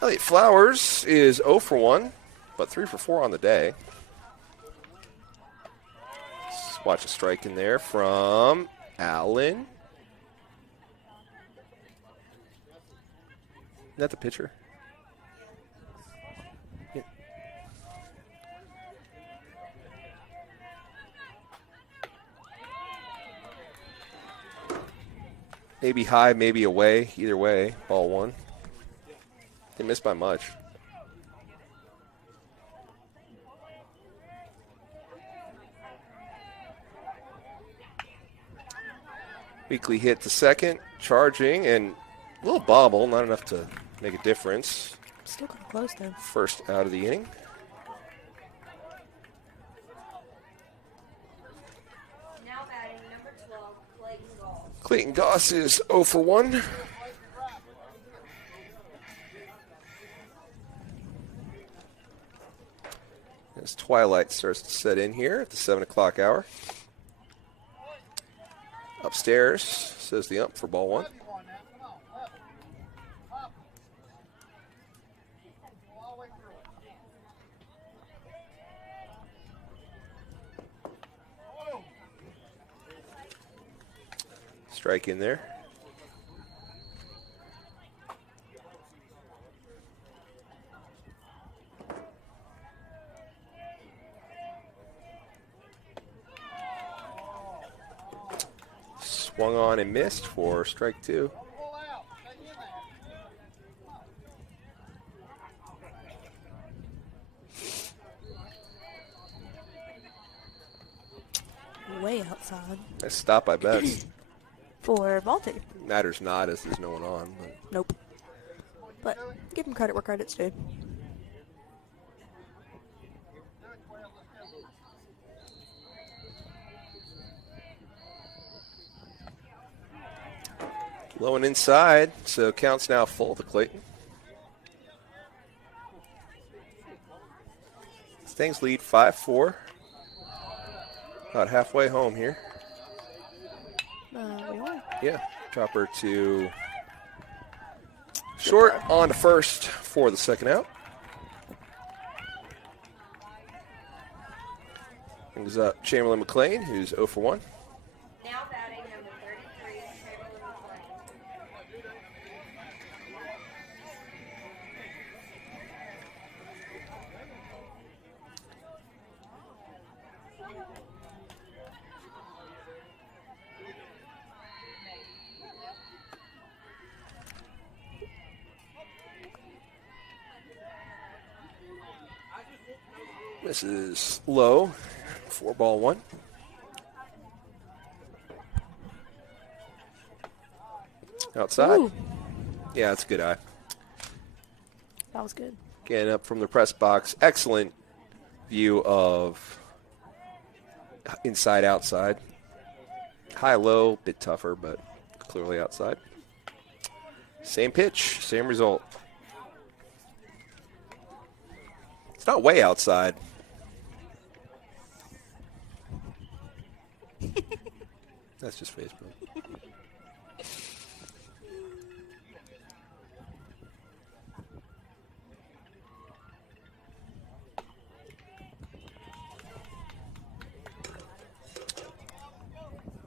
Elliott Flowers is 0 for 1, but 3 for 4 on the day. Let's watch a strike in there from Allen. Isn't that the pitcher? Yeah. Maybe high, maybe away. Either way, ball 1. They missed by much. Weekly hit to second, charging, and a little bobble, not enough to make a difference. Still kind of close, though. First out of the inning. Now batting number 12, Clayton Goss. Clayton Goss is 0 for 1. As twilight starts to set in here at the 7 o'clock hour. Upstairs, says the ump for ball 1. Strike in there. Swung on and missed for strike 2. Way outside. Nice stop by Betts. For ball 2. Matters not as there's no one on. But. Nope. But give him credit where credit's due. Low and inside, so count's now full to Clayton. Mustangs lead 5-4. About halfway home here. We are. Yeah, chopper to short on to first for the second out. Brings up Chamberlain McLean, who's 0 for 1. Now batting number 33, Chamberlain McLean. This is low, 4-1. Outside. Ooh, Yeah, that's a good eye. that was good. Getting up from the press box. Excellent view of inside, outside. High, low, bit tougher, but clearly outside. Same pitch, same result. It's not way outside. That's just Facebook.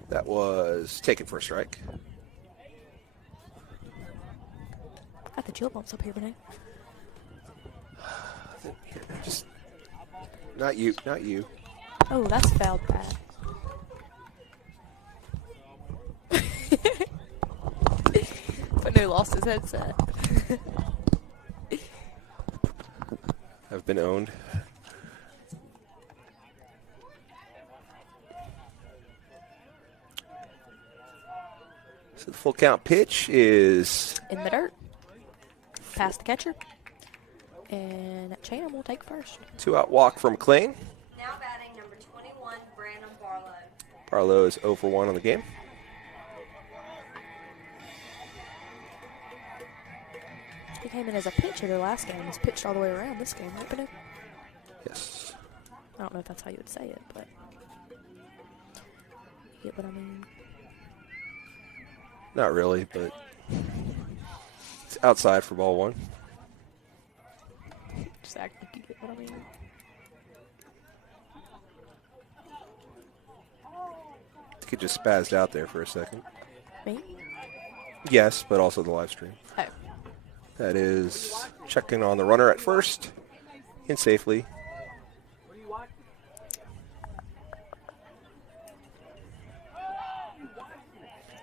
That was taken for a strike. Got the chill bumps up here, Renee. Just not you, not you. Oh, that's fouled back. But no, lost his headset. I've been owned. So the full count pitch is In the dirt. Past the catcher. And Chatham will take first. 2-out walk from McLean. Now batting number 21, Brandon Barlow. Barlow is 0 for 1 on the game. He came in as a pinch hitter last game. He's pitched all the way around this game, right, Banu? Yes. I don't know if that's how you would say it, but you get what I mean. Not really, but it's outside for ball 1. Just act like you get what I mean. I think it just spazzed out there for a second. Me? Yes, but also the live stream. Oh. That is checking on the runner at first. In safely.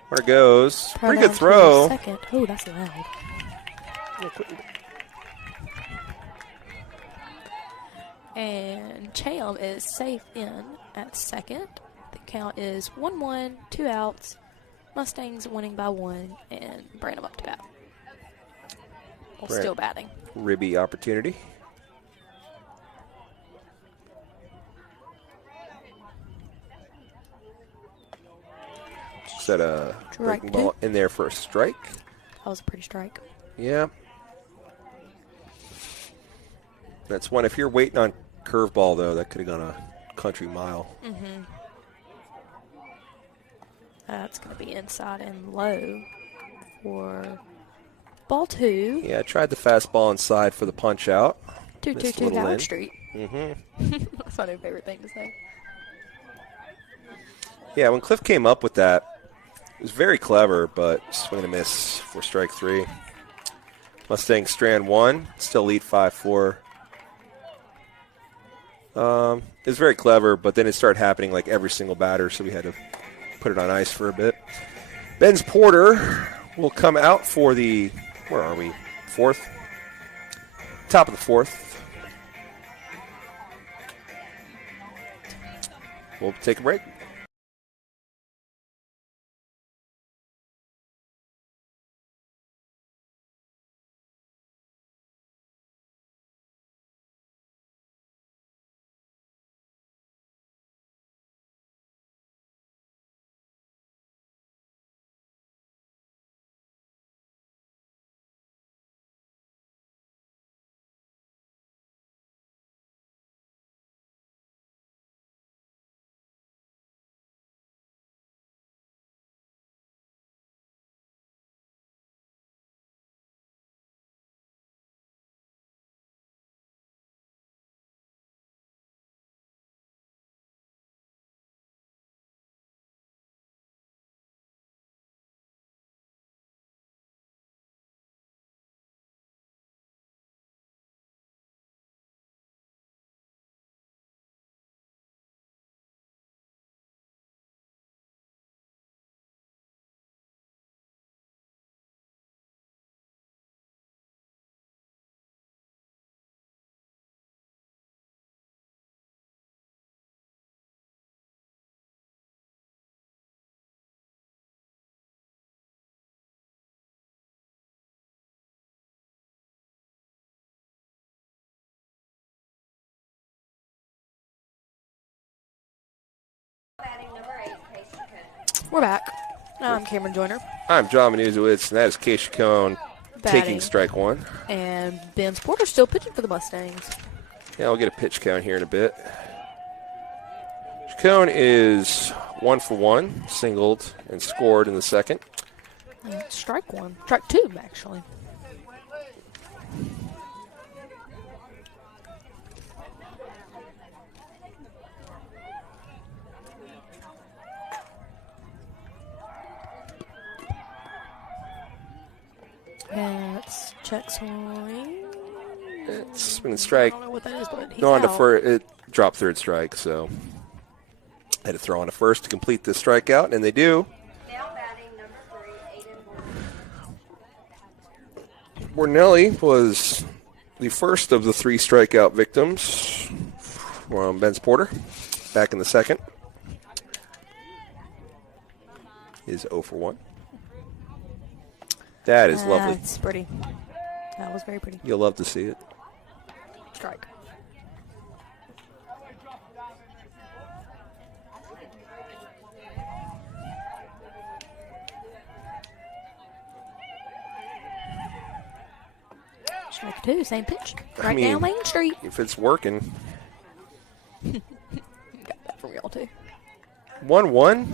Runner goes. Pretty good throw. Second. Oh, that's loud. And Cham is safe in at second. The count is 1-1, 2 outs. Mustangs winning by 1, and Brandon up to bat. Well, Brand- still batting. Ribby opportunity. Set a Strike breaking ball in there for a strike. That was a pretty strike. Yeah. That's one. If you're waiting on curveball, though, that could have gone a country mile. Mm-hmm. That's going to be inside and low for ball 2. Yeah, I tried the fastball inside for the punch out. Missed a 222 little Howard in. Street. Mm-hmm. That's my new favorite thing to say. Yeah, when Cliff came up with that was very clever, but swing and a miss for strike 3. Mustangs strand 1, still lead 5-4. It was very clever, but then it started happening like every single batter, so we had to put it on ice for a bit. Ben's Porter will come out for the, where are we, 4th? Top of the 4th. We'll take a break. Batting number 8, Casey Cook. We're back. I'm Cameron Joyner. I'm John Manuzowitz, and that is Keisha Cone taking strike 1. And Ben's Porter still pitching for the Mustangs. Yeah, we'll get a pitch count here in a bit. Cone is 1 for 1, singled and scored in the second. Strike 1. Strike 2, actually. That's check swing. It's swing and strike. I don't know what that is, but he's No, on to out. it dropped third strike, so had to throw on to first to complete the strikeout, and they do. Now batting number 3, Aiden Bornelli was the first of the 3 strikeout victims from Ben's Porter back in the second. Is 0 for 1. That is lovely. That's pretty. That was very pretty. You'll love to see it. Strike. Strike 2, same pitch. Right down Main Street. If it's working. Got that from y'all too. 1-1?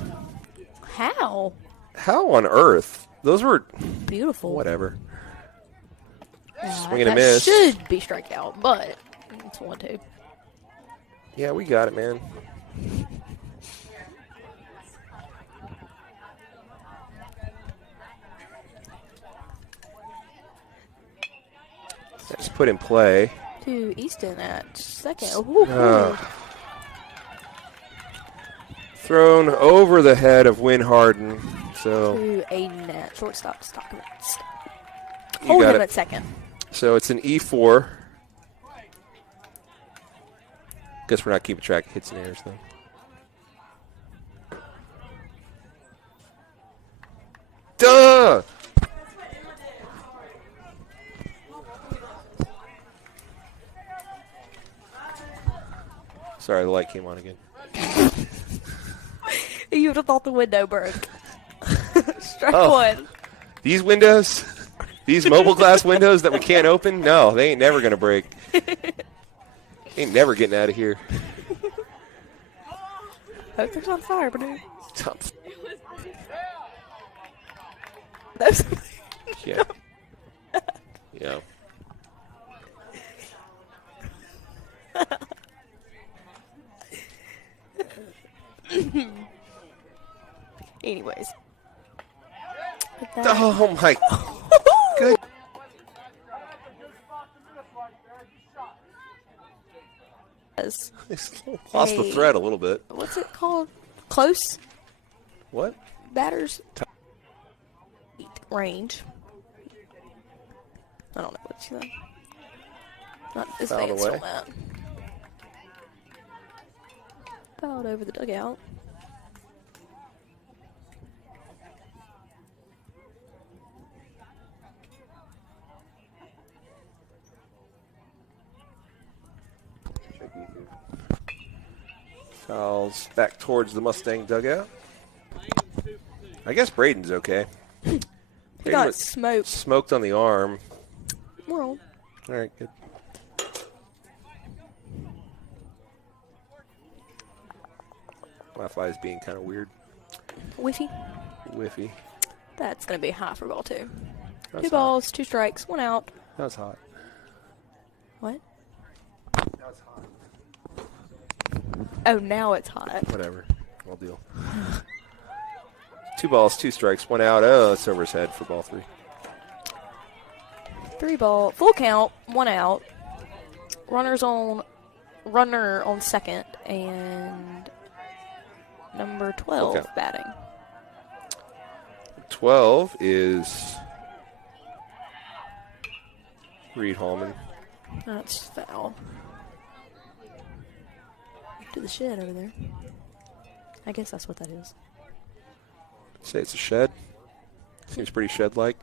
How? How on earth? Those were Beautiful. whatever. Yeah, Swing and a that miss. should be strikeout, but it's 1-2. Yeah, we got it, man. That's put in play. To Easton at second. Ooh. Thrown over the head of Win Harden. So To Aiden at shortstop. Stop him at you hold got him it. at second. So it's an E4. Guess we're not keeping track of hits and errors, though. Duh! Sorry, the light came on again. You would have thought the window broke. Strike Oh. 1. These windows, these mobile glass windows that we can't open, no, they ain't never going to break. Ain't never getting out of here. Hope there's on fire, but Top. that's Yeah. Yeah. anyways. Put that. Oh, my. Good. Lost the thread a little bit. What's it called? Close What? batters range. I don't know what you said. Not as Fouled fancy away. on that. Fouled over the dugout. Fouls back towards the Mustang dugout. I guess Braden's okay. He Braden got was smoked. smoked on the arm. Well, All right, good. Wi-Fi is being kind of weird. whiffy. Whiffy. That's going to be high for ball two. That's Two balls, 2 strikes, 1 out. That was hot. What? That was hot. Oh, now it's hot. Whatever. I'll deal. 2 balls, 2 strikes, 1 out. Oh, that's over his head for ball 3. 3 ball, full count, 1 out. Runner on second, and number 12 Okay. batting. 12 is Reed Hallman. That's foul. To the shed over there. I guess that's what that is. Say it's a shed. Seems pretty shed-like.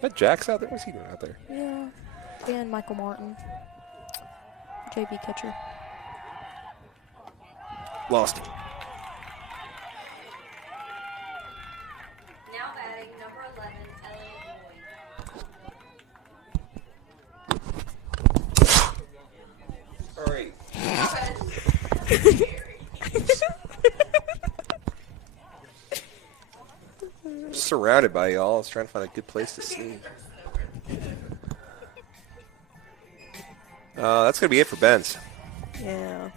That Jack's out there? What's he doing out there? Yeah. And Michael Martin. JV catcher. Lost him. Now batting number 11, Elliot Boyd. All right. Surrounded by y'all. I was trying to find a good place to sleep. That's going to be it for Ben's. Yeah.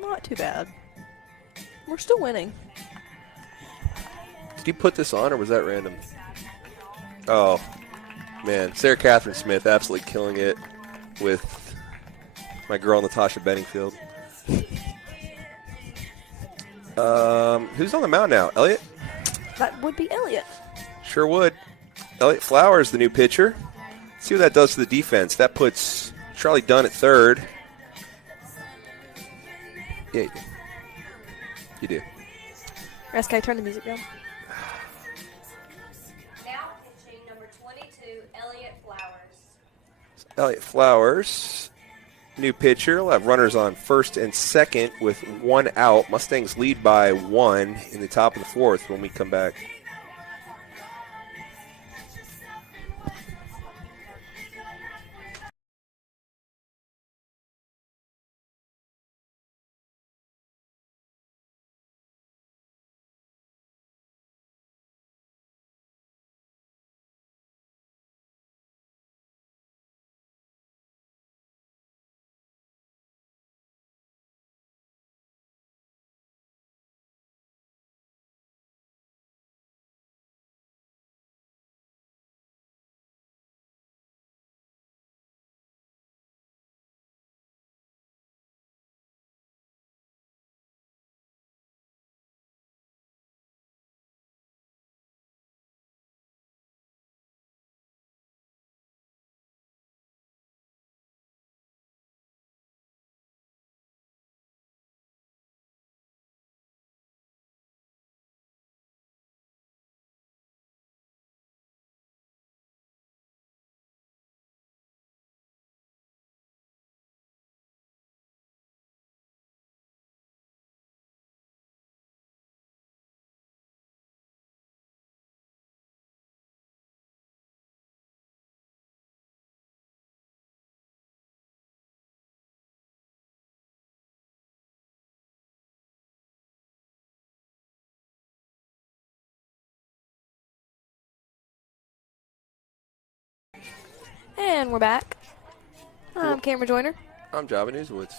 Not too bad. We're still winning. Did you put this on, or was that random? Oh, man. Sarah Catherine Smith absolutely killing it with my girl Natasha Benningfield. Who's on the mound now? Elliot? That would be Elliot. Sure would. Elliot Flowers, the new pitcher. See what that does to the defense. That puts Charlie Dunn at third. Yeah, you do. You do. SK, turn the music down. Now pitching number 22, Elliot Flowers. Elliot Flowers, new pitcher. We'll have runners on first and second with 1 out. Mustangs lead by 1 in the top of the 4th when we come back. And we're back. I'm Cameron Joyner. I'm Java Newswoods.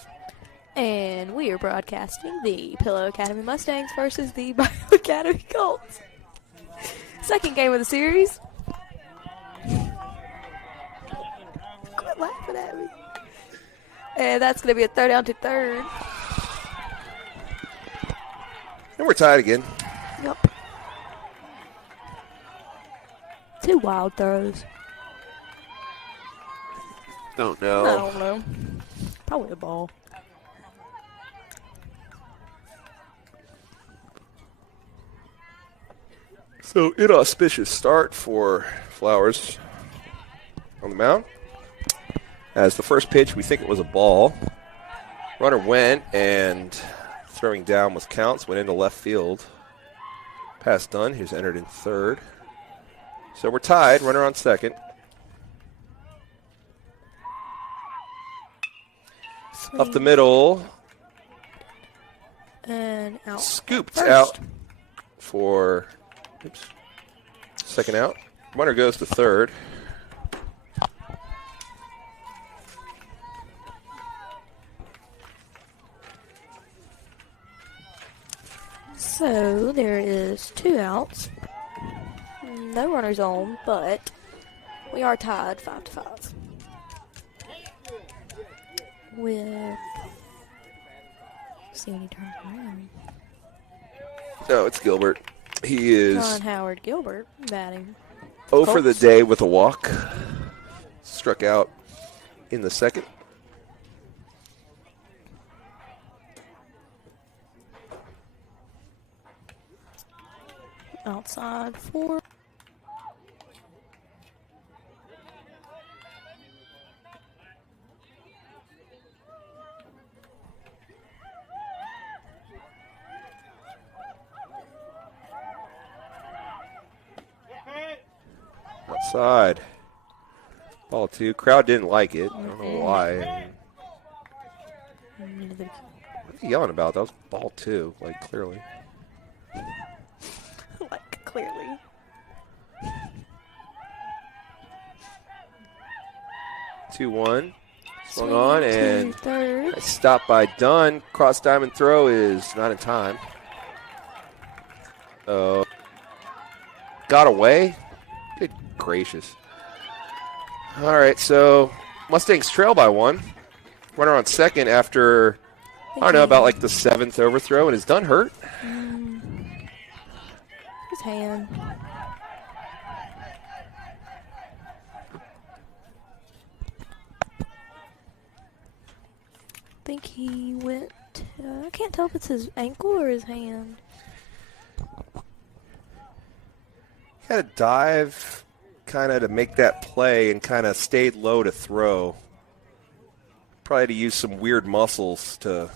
And we are broadcasting the Pillow Academy Mustangs versus the Bayou Academy Colts. Second game of the series. Quit laughing at me. And that's going to be a third down to third. And we're tied again. Yep. 2 wild throws. Don't I know. don't know. Probably a ball. So, inauspicious start for Flowers on the mound. As the first pitch, we think it was a ball. Runner went, and throwing down was counts, went into left field. Pass done. He's entered in third. So we're tied. Runner on second. Swing. Up the middle. And out. Scooped First. out for second out. Runner goes to third. So there is 2 outs. No runners on, but we are tied 5-5. With see when he turns around. No, it's Gilbert. He is John Howard Gilbert batting. 0 for the Colts. day with a walk. Struck out in the second. Outside 4. Outside. Ball 2. Crowd didn't like it. I don't know why. What are you yelling about? That was ball 2, like, clearly. Like, clearly. Two one. Swung Swing on to and third. stopped by Dunn. Cross diamond throw is not in time. Got away. Good gracious. All right, so Mustangs trail by 1. Runner on second after, I don't know, about like the 7th overthrow. And is Dunn hurt? His hand. I think he went. I can't tell if it's his ankle or his hand. Had to dive kind of to make that play and kind of stayed low to throw. Probably had to use some weird muscles to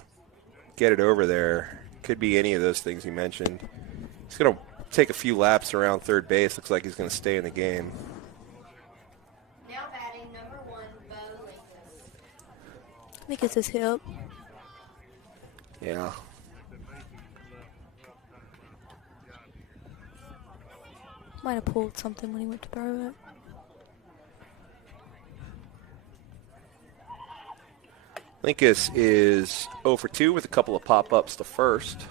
get it over there. Could be any of those things you mentioned. He's going to take a few laps around third base. Looks like he's going to stay in the game. Now batting number 1, Bo Linkus. I think it's his hip. Yeah. Might have pulled something when he went to throw it. Linkus is 0 for 2 with a couple of pop-ups to first.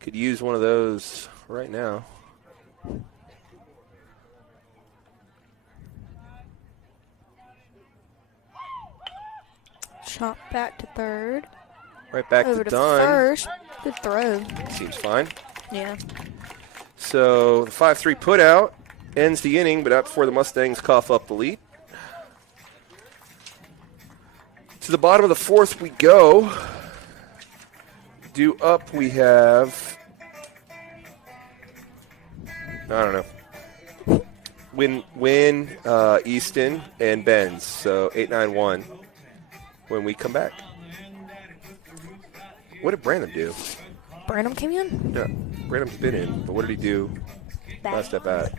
Could use one of those right now. Shot back to third. Right back Over to to Dunn. first. Good throw. Seems fine. Yeah. So the 5-3 put out ends the inning, but not before the Mustangs cough up the lead. To the bottom of the 4th we go. Due up we have, I don't know, Win, Easton, and Benz. So 8-9-1 when we come back. What did Branham do? Branham came in? Yeah, Branham's been in, but what did he do last at bat?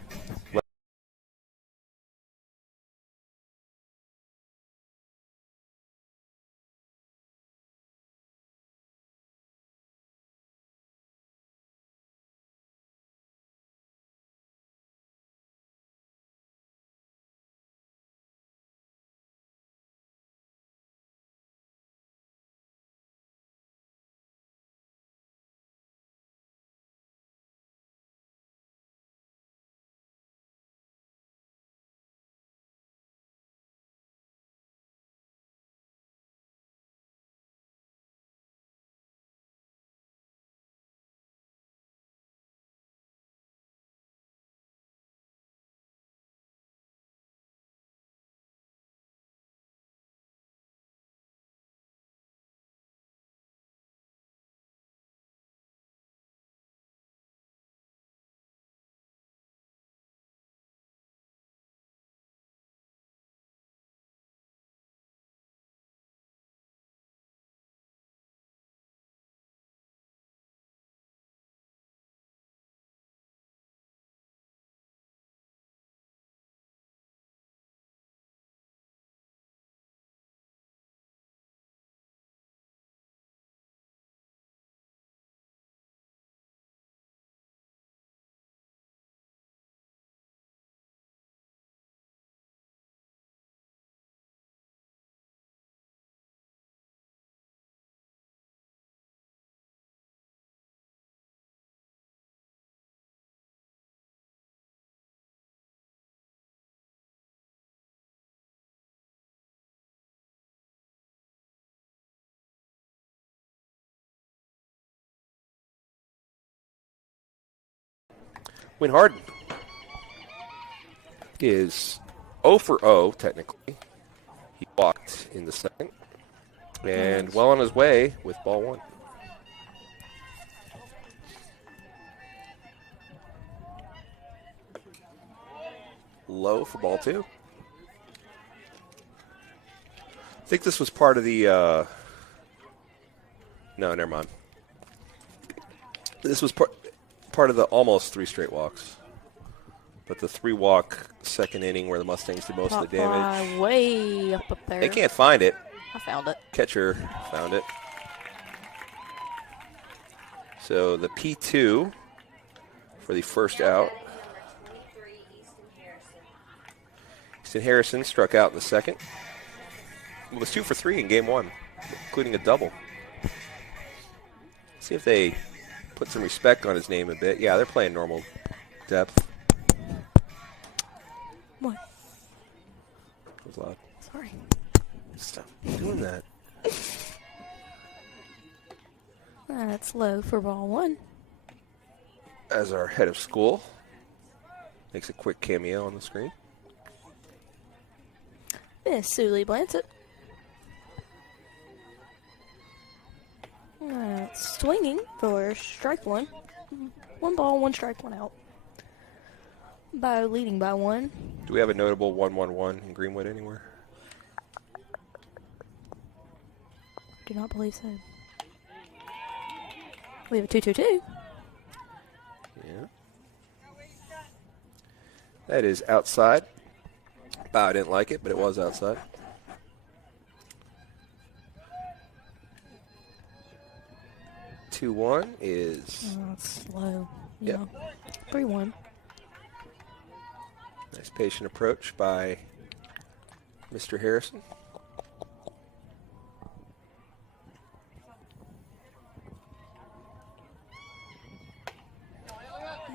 Win Harden is 0 for 0, technically. He walked in the second. And well on his way with ball 1. Low for ball 2. I think this was part of the, no, never mind. This was part of the almost 3 straight walks. But the 3-walk second inning where the Mustangs did most of the damage. Way up there. They can't find it. I found it. Catcher found it. So the P2 for the first out. Easton Harrison struck out in the second. It was 2 for 3 in game 1, including a double. See if they put some respect on his name a bit. Yeah, they're playing normal depth. What? That was loud. Sorry. Stop doing that. That's low for ball 1. As our head of school makes a quick cameo on the screen. Miss Suley Blansett. Swinging for strike 1. 1 ball, 1 strike, 1 out. Bayou leading by 1. Do we have a notable 1-1-1 in Greenwood anywhere? Do not believe so. We have a 2-2-2. Yeah. That is outside. I didn't like it, but it was outside. Two-one is... Oh, it's low. Yep. Yeah. 3-1. Nice patient approach by Mr. Harrison.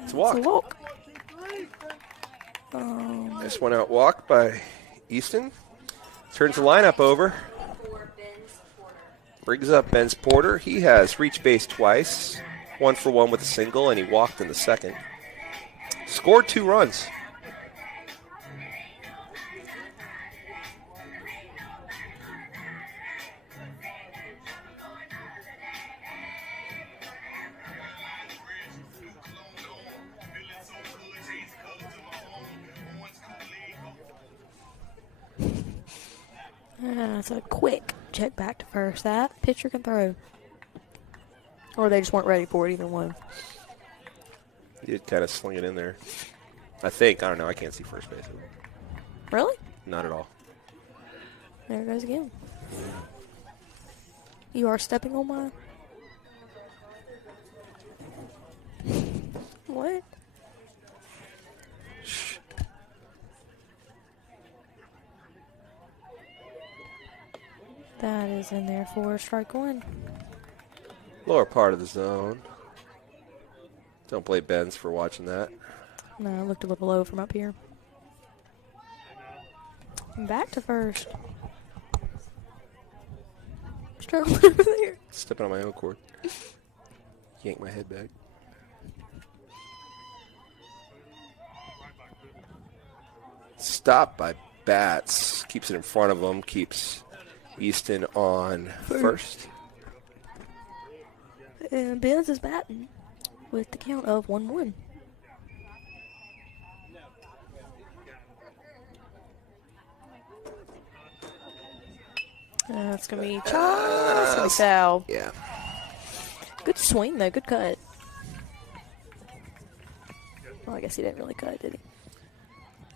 It's a walk. It's a walk. Nice one out walk by Easton. Turns the lineup over. Brings up Ben's Porter. He has reached base twice. 1 for 1 with a single, and he walked in the second. Scored 2 runs. It's a quick check back to first. That pitcher can throw. Or they just weren't ready for it, either one. He did kind of sling it in there. I think. I don't know. I can't see first base. Really? Not at all. There it goes again. You are stepping on mine. What? Shh. That is in there for strike 1. Lower part of the zone. Don't blame Benz for watching that. No, it looked a little low from up here. Back to first. Struggling over there. Stepping on my own cord. Yank my head back. Stopped by Bats. Keeps it in front of him. Keeps Easton on first. And Benz is batting with the count of 1-1. That's going to be just foul. Yeah. Good swing, though. Good cut. Well, I guess he didn't really cut, did he?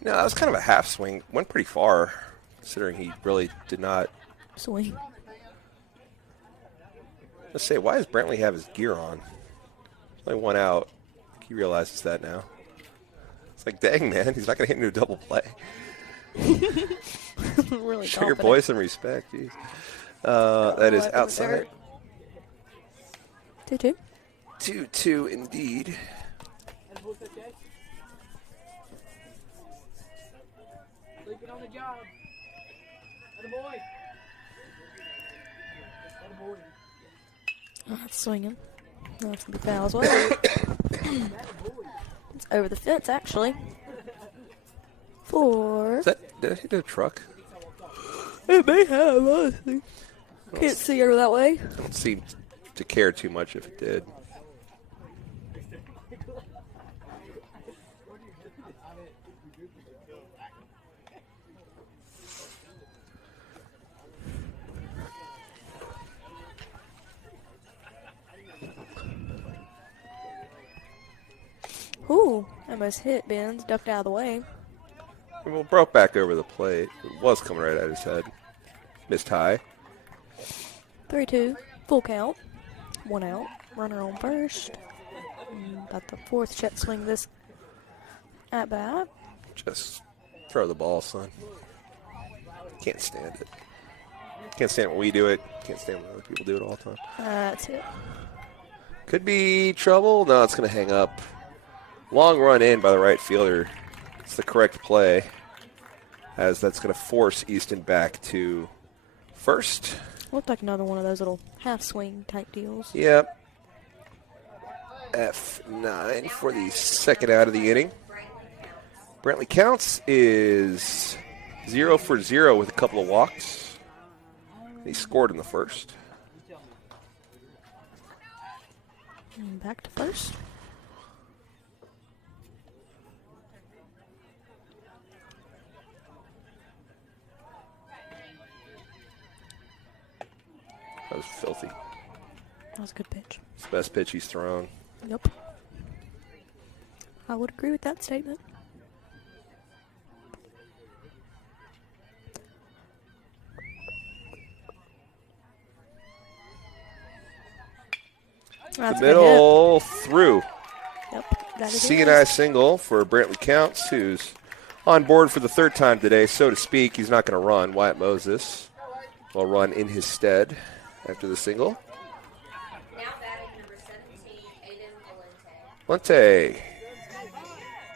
No, that was kind of a half swing. Went pretty far, considering he really did not. Swing. Let's say, why does Brantley have his gear on? Only 1 out. He realizes that now. It's like, dang, man, he's not going to hit into a double play. Really Show your confident. boy some respect. Jeez. That is outside. 2-2. 2-2 indeed. Sleeping on the job. Attaboy. Attaboy. Oh, that's swinging. That's going to be foul as well. It's over the fence, actually. For Did I hit a truck? it may have, honestly. Can't see over that way. I don't seem to care too much if it did. Ooh, almost hit Benz, ducked out of the way. Well, broke back over the plate. It was coming right at his head. Missed high. 3-2, full count. 1 out, runner on first. About the fourth check swing this at bat. Just throw the ball, son. Can't stand it. Can't stand when we do it. Can't stand when other people do it all the time. That's it. Could be trouble. No, it's going to hang up. Long run in by the right fielder. It's the correct play, as that's going to force Easton back to first. Looked like another one of those little half swing type deals. Yep. F9 for the second out of the inning. Brantley Counts is 0 for 0 with a couple of walks. He scored in the first. And back to first. That was filthy. That was a good pitch. It's the best pitch he's thrown. Yep. I would agree with that statement. That's The middle through. Yep, that is CNI single for Brantley Counts, who's on board for the third time today, so to speak. He's not going to run. Wyatt Moses will run in his stead after the single. Now batting number 17, Aiden Valente. Valente,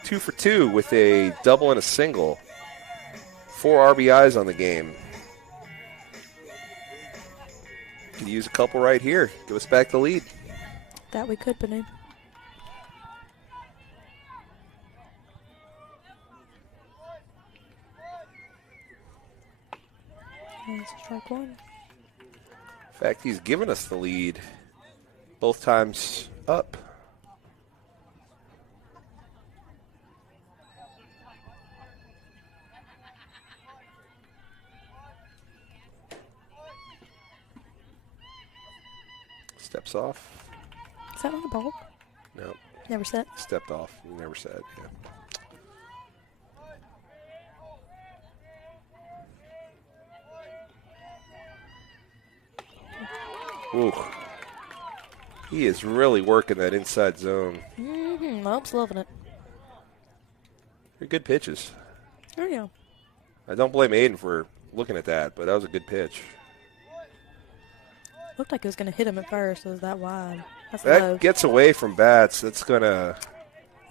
2 for 2 with a double and a single. 4 RBIs on the game. Could use a couple right here. Give us back the lead. that we could, Banu. That's strike one. In fact, he's given us the lead both times up. Steps off. Is that on the ball? No, Never set. stepped off. You never said. Yeah. Ooh. He is really working that inside zone. Mm-hmm. Lopes loving it. They're good pitches. There you go. I don't blame Aiden for looking at that, but that was a good pitch. Looked like it was going to hit him at first. It was that wide. That's That low. gets away from bats. That's going to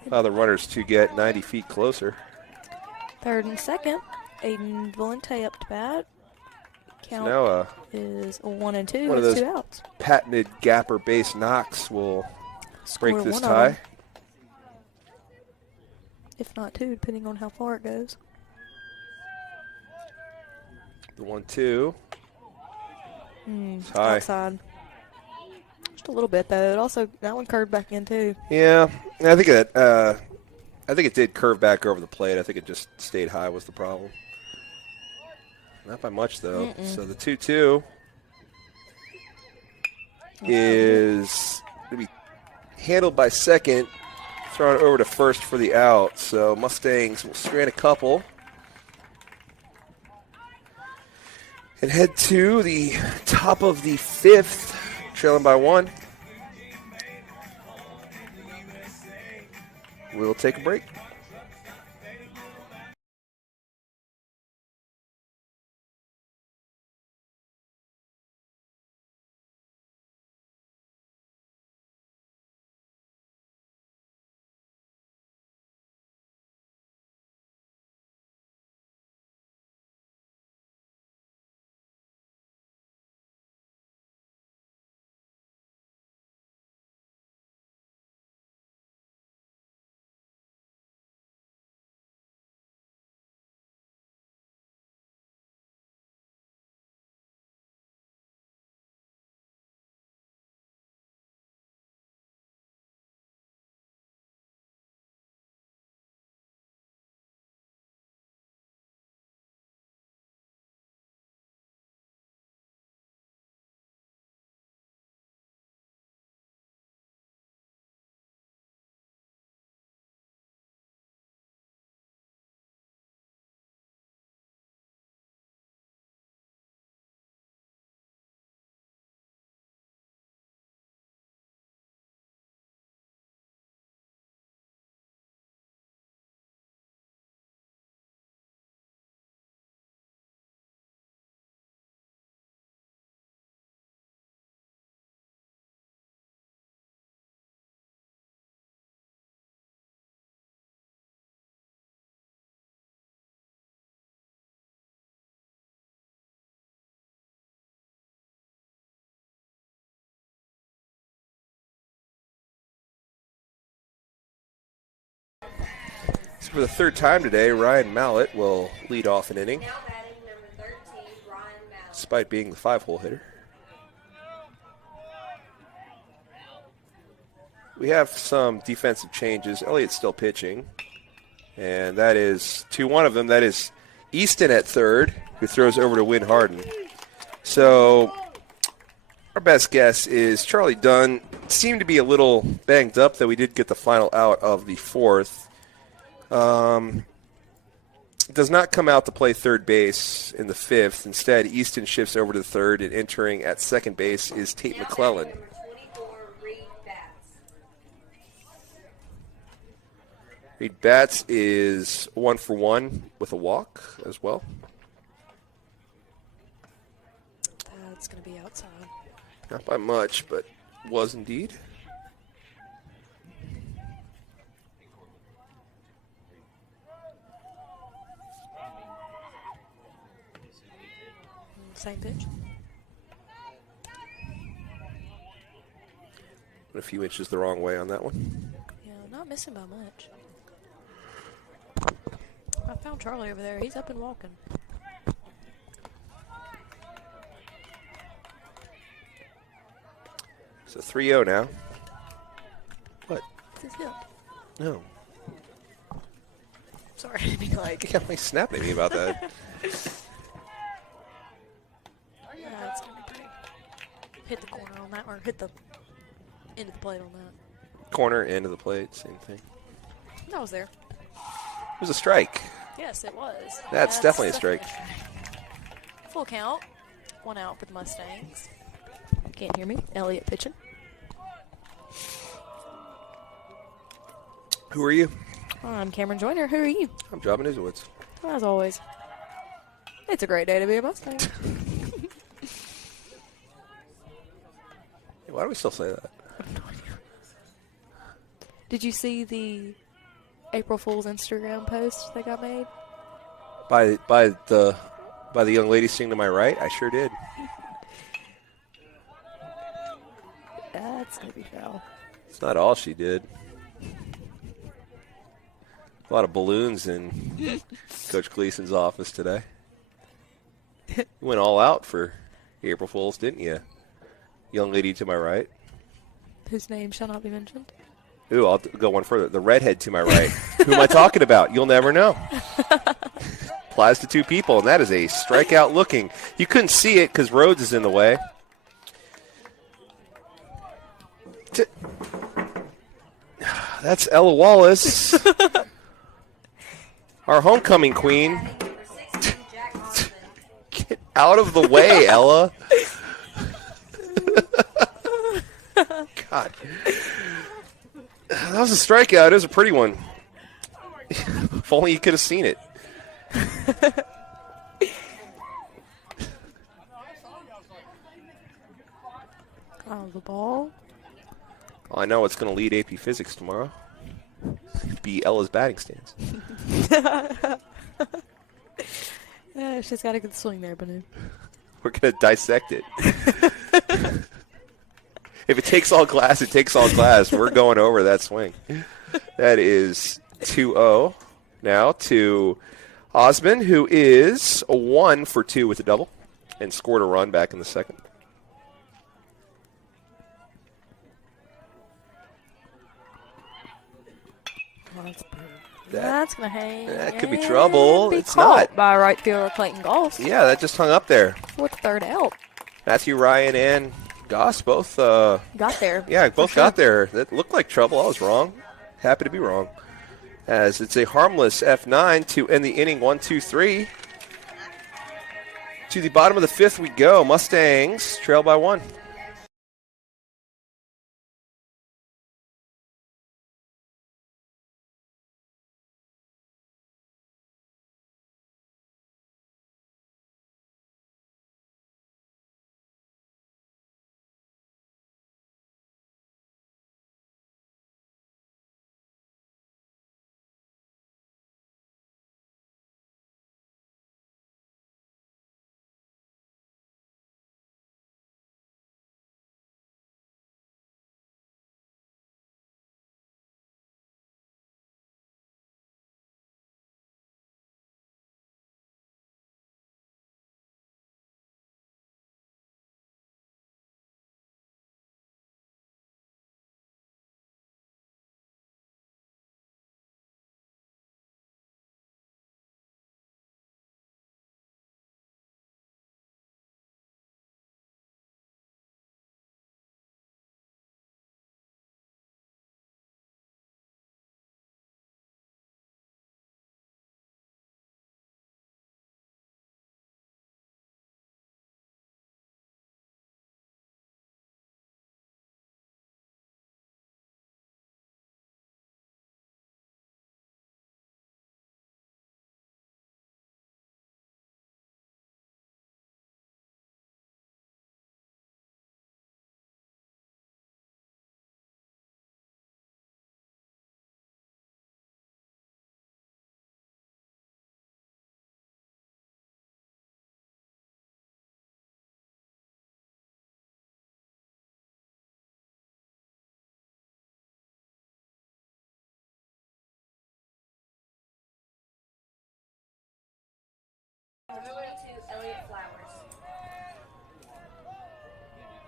allow the runners to get 90 feet closer. Third and second. Aiden Valente up to bat. Count Now is 1 and 2 one of with those 2 outs. patented gapper base knocks will Score break this one of tie. them. If not 2, depending on how far it goes. The 1-2. It's high. Outside. Just a little bit, though. It also, that one curved back in, too. Yeah, I think it did curve back over the plate. I think it just stayed high was the problem. Not by much, though. So the 2-2 is going to be handled by second, thrown over to first for the out. So Mustangs will strand a couple and head to the top of the fifth, trailing by 1. We'll take a break. For the third time today, Ryan Mallett will lead off an inning, Now batting number 13, Ryan Mallett. despite being the 5-hole hitter. We have some defensive changes. Elliott's still pitching, and that is to one of them. That is Easton at third, who throws over to Win Harden. So our best guess is Charlie Dunn seemed to be a little banged up, though we did get the final out of the fourth. Does not come out to play third base in the fifth. Instead, Easton shifts over to the third, and entering at second base is Tate Now McClellan. batting number 24, Reed Batts. Reed Batts is 1 for 1 with a walk as well. That's going to be outside. Not by much, but was indeed. Same pitch. A few inches the wrong way on that one. Yeah, not missing by much. I found Charlie over there. He's up and walking. So 3-0 now. What? This is him. No. Sorry, I didn't mean like. You got me snapping at me about that. Yeah, it's gonna be pretty. Hit the corner on that, or hit the end of the plate on that. Corner, end of the plate, same thing. That was there. It was a strike. Yes, it was. That's definitely a strike. Full count. 1 out for the Mustangs. Can't hear me. Elliott pitching. Who are you? I'm Cameron Joyner. Who are you? I'm Jobbin Isowitz. As always. It's a great day to be a Mustang. Why do we still say that? Did you see the April Fool's Instagram post that got made? By the young lady sitting to my right? I sure did. That's gonna be foul. It's not all she did. A lot of balloons in Coach Gleason's office today. You went all out for April Fool's, didn't you? Young lady to my right. Whose name shall not be mentioned? Ooh, I'll go one further. The redhead to my right. Who am I talking about? You'll never know. Applies to 2 people, and that is a strikeout looking. You couldn't see it because Rhodes is in the way. That's Ella Wallace, our homecoming queen. Batting number 16, Jack Osmond. Get out of the way, Ella. God. That was a strikeout. It was a pretty one. If only you could have seen it. The ball. Well, I know it's going to lead AP Physics tomorrow. Be Ella's batting stance. Yeah, she's got a good swing there, Banu. We're going to dissect it. If it takes all glass, it takes all glass. We're going over that swing. That is 2-0 now to Osmond, who is 1 for 2 with a double and scored a run back in the second. That's gonna hang. That could be and trouble. Be It's caught not. by right fielder Clayton Goss. Yeah, that just hung up there. With the third out. Matthew Ryan and Goss both, Got there. yeah, both For sure. got there. That looked like trouble. I was wrong. Happy to be wrong. As it's a harmless F9 to end the inning 1-2-3. To the bottom of the fifth we go. Mustangs trail by 1.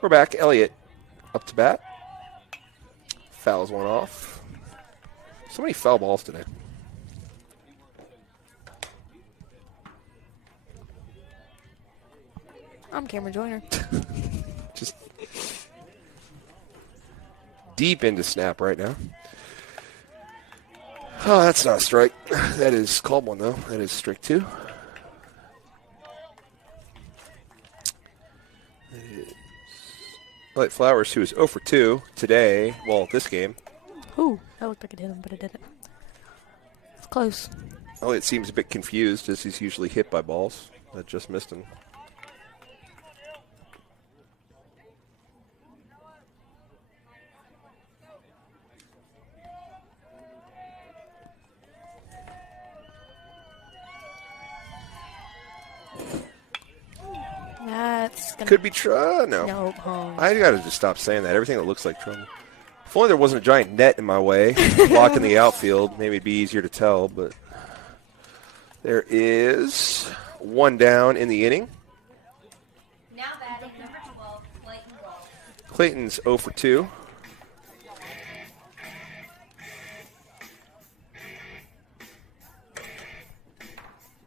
We're back. Elliott up to bat. Fouls one off. So many foul balls today. I'm Cameron Joyner. Just deep into snap right now. Oh, that's not a strike. That is called one, though. That is strike 2. Elliott Flowers, who is 0 for 2 today, well, this game. Ooh, that looked like it hit him, but it didn't. It's close. Elliott seems a bit confused, as he's usually hit by balls. That just missed him. That's gonna Could be trouble. No. no home. I got to just stop saying that. Everything that looks like trouble. If only there wasn't a giant net in my way, blocking the outfield. Maybe it'd be easier to tell, but there is one down in the inning. Now batting number 12, Clayton Gall. Clayton's 0 for 2.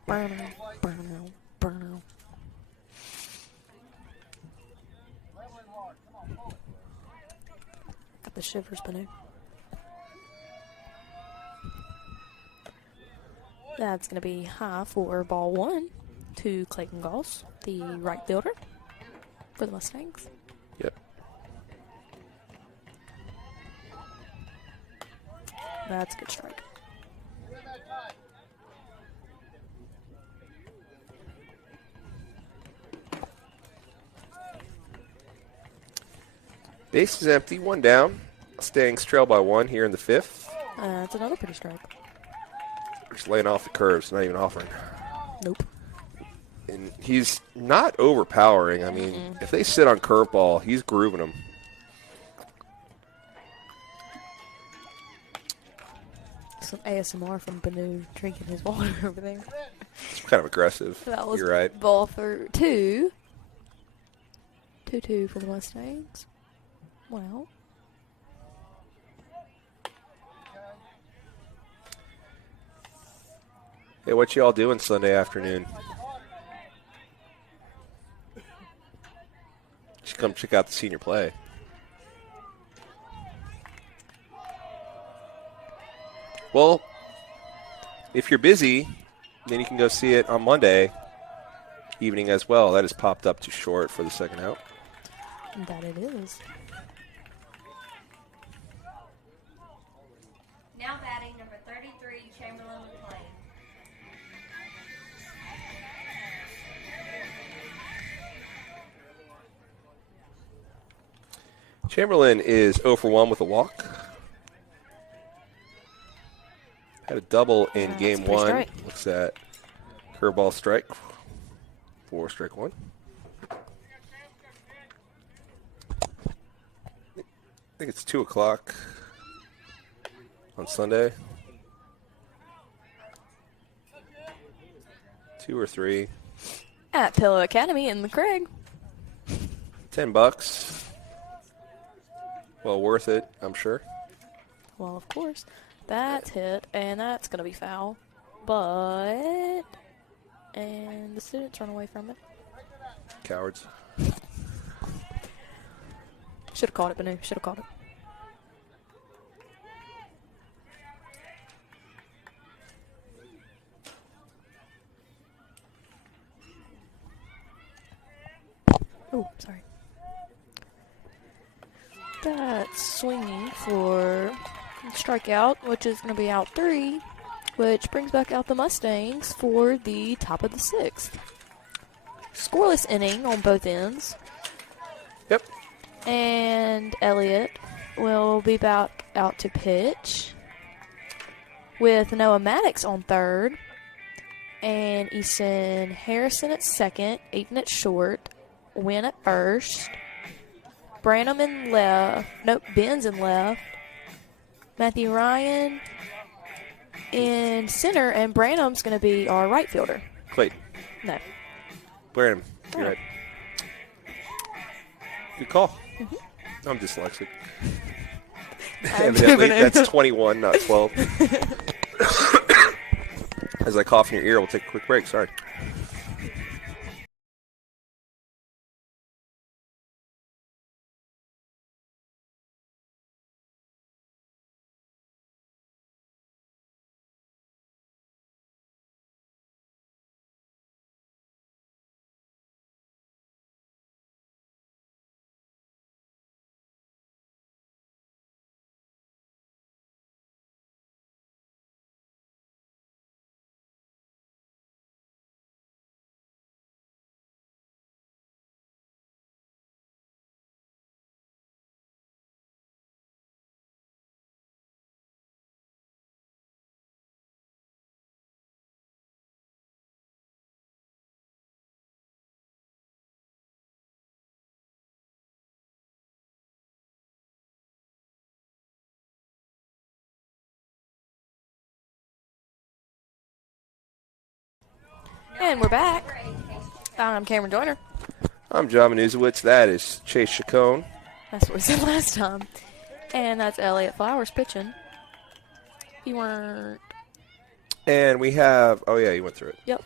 Burno, burno, burno. Got the shivers, Banu. That's going to be high for ball 1 to Clayton Goss, the right fielder for the Mustangs. Yep. That's a good strike. Base is empty, one down. Mustangs trail by 1 here in the 5th. That's another pretty strike. Just laying off the curves, not even offering. Nope. And he's not overpowering. I mean, if they sit on curveball, he's grooving them. Some ASMR from Banu drinking his water over there. It's kind of aggressive. That was You're right. ball for 2. 2-2 for the Mustangs. Well. Hey, what y'all doing Sunday afternoon? Should come check out the senior play. Well, if you're busy, then you can go see it on Monday evening as well. That is popped up too short for the second out. That it is. Now batting number 33, Chamberlain McLean. Chamberlain is 0 for 1 with a walk. Had a double in That's game a pretty 1. strike. Looks at curveball strike for strike 1. I think it's 2 o'clock on Sunday. 2 or 3. At Pillow Academy in the Craig. $10. Well worth it, I'm sure. Well, of course. That's hit, and that's going to be foul. But... And the students run away from it. Cowards. Should have caught it, Banu. Should have caught it. Oh, sorry. That's swinging for strikeout, which is going to be out 3, which brings back out the Mustangs for the top of the 6th. Scoreless inning on both ends. Yep. And Elliott will be back out to pitch with Noah Maddox on third and Easton Harrison at second, Aiden at short, Wynn at first, Branham in left, nope, Ben's in left, Matthew Ryan in center, and Branham's going to be our right fielder. Clayton. No. Branham. You're right. Good call. I'm dyslexic. I'm Evidently, moving that's 21, not 12. As I cough in your ear, we'll take a quick break. Sorry. And we're back. I'm Cameron Joyner. I'm John Manuzowitz. That is Chase Chacon. That's what we said last time. And that's Elliot Flowers pitching. You weren't. And we have, oh yeah, you went through it. Yep.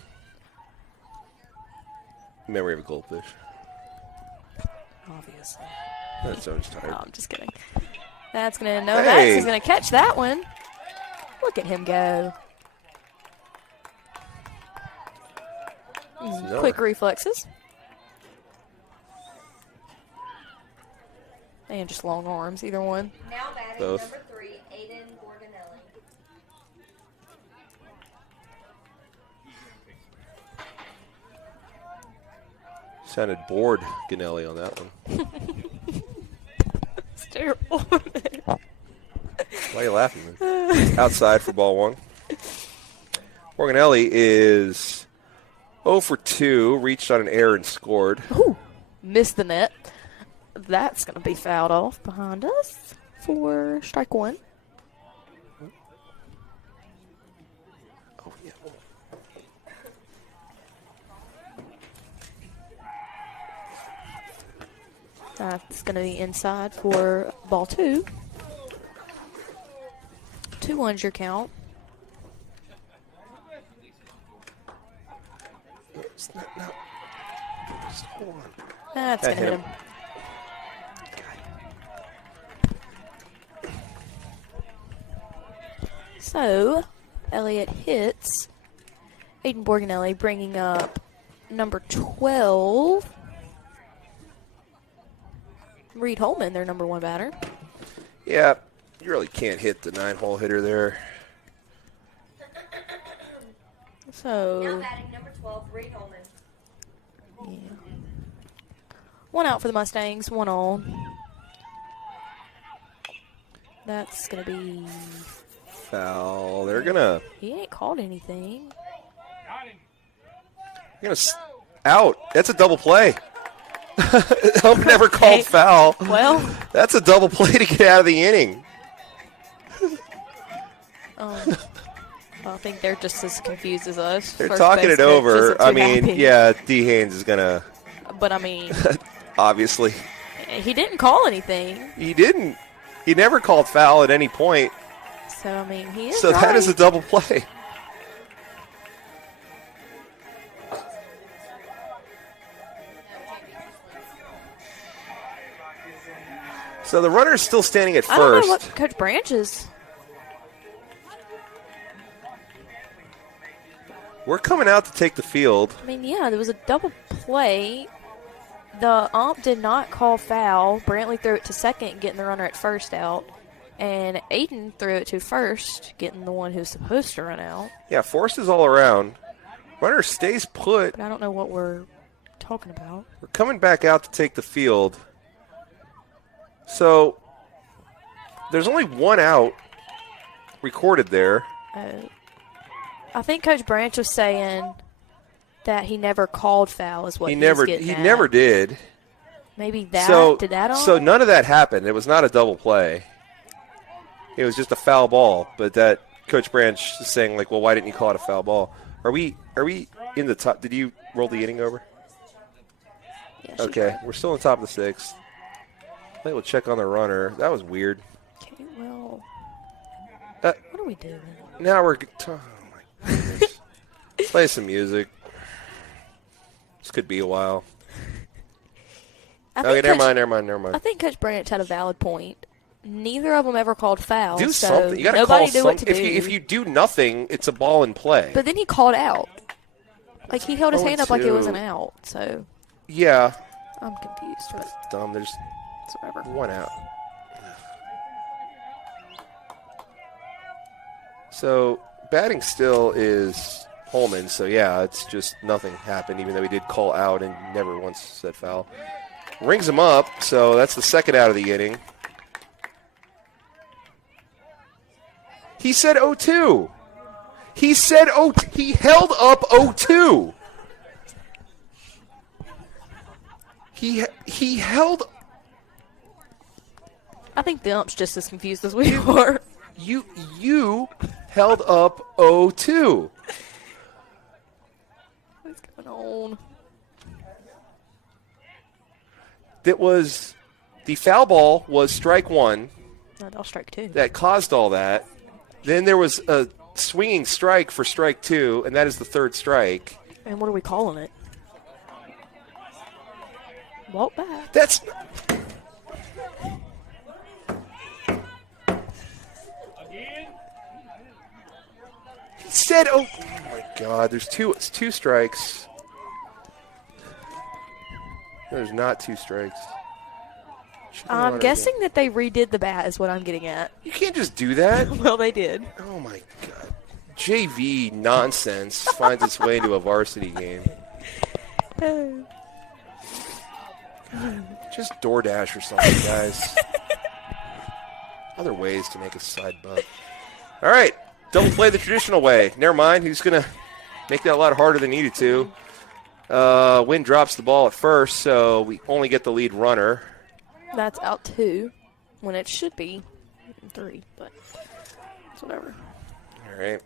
Memory of a goldfish. Obviously. That's I'm just tired. No, I'm just kidding. That's going to know that. He's going to catch that one. Look at him go. Quick reflexes. And just long arms, either one. Now batting Both. number 3, Aiden Borganelli. Sounded bored, Ganelli, on that one. It's terrible. Why are you laughing, man? Outside for ball one. Borganelli is 0 for 2, reached on an error and scored. Ooh, missed the net. That's going to be fouled off behind us for strike one. Oh, yeah. That's going to be inside for ball two. 2-1's your count. No. Just hold on. That's That going to hit hit him. So, Elliott hits Aiden Borganelli, bringing up number 12, Reed Holman, their number one batter. Yeah, you really can't hit the 9-hole hitter there. Now So, batting number 12, Reed Holman. yeah. One out for the Mustangs, one on. That's going to be... Foul. They're gonna He ain't called anything. out. That's a double play. Hump never called Okay. foul. Well, That's a double play to get out of the inning. well, I think they're just as confused as us. They're First talking base it coach over. isn't I too mean, happy. yeah, D. Haynes is gonna But, I mean, obviously. he didn't call anything. He didn't. He never called foul at any point. So, I mean, he is So right. that is a double play. So the runner's still standing at I don't first. know what Coach Branch is. We're coming out to take the field. I mean, yeah, there was a double play. The ump did not call foul. Brantley threw it to second, getting the runner at first out. And Aiden threw it to first, getting the one who's supposed to run out. Yeah, forces all around. Runner stays put. But I don't know what we're talking about. We're coming back out to take the field. So there's only one out recorded there. I think Coach Branch was saying that he never called foul is what He he's never getting at. never did. Maybe that So did that on? so none of that happened. It was not a double play. It was just a foul ball, but that Coach Branch is saying like, well, why didn't you call it a foul ball? Are we in the top? Did you roll the inning over? Yeah, she Okay, we're still on top of the sixth. Plate will check on the runner. That was weird. Okay, well, Uh, what are we doing? Now we're. Oh my goodness. Play some music. This could be a while. Okay, never mind. I think Coach Branch had a valid point. Neither of them ever called foul. Do so something. You got to nobody call knew what to something. do. If you do nothing, it's a ball in play. But then he called out. Like, he held his hand up like it was 0-2. an out. So Yeah. I'm confused, but That's dumb. There's it's whatever. one out. So batting still is Holman. So yeah, it's just nothing happened, even though he did call out and never once said foul. Rings him up, so that's the second out of the inning. He said 0-2. He said he held up 0-2. He held. I think the ump's just as confused as we are. You held up 0-2. What's going on? That was the foul ball was strike one. No, I'll strike two. That caused all that. Then there was a swinging strike for strike two, and that is the third strike. And what are we calling it? Walk back. That's. He said, "Oh my God!" There's it's two strikes. There's not two strikes. I'm guessing that they redid the bat is what I'm getting at. You can't just do that. Well, they did. Oh my God. JV nonsense finds its way into a varsity game. Just DoorDash or something, guys. Other ways to make a side buck. All right. Don't play the traditional way. Never mind. He's going to make that a lot harder than needed to. Wynn drops the ball at first, so we only get the lead runner. That's out two when it should be three, but it's whatever. All right.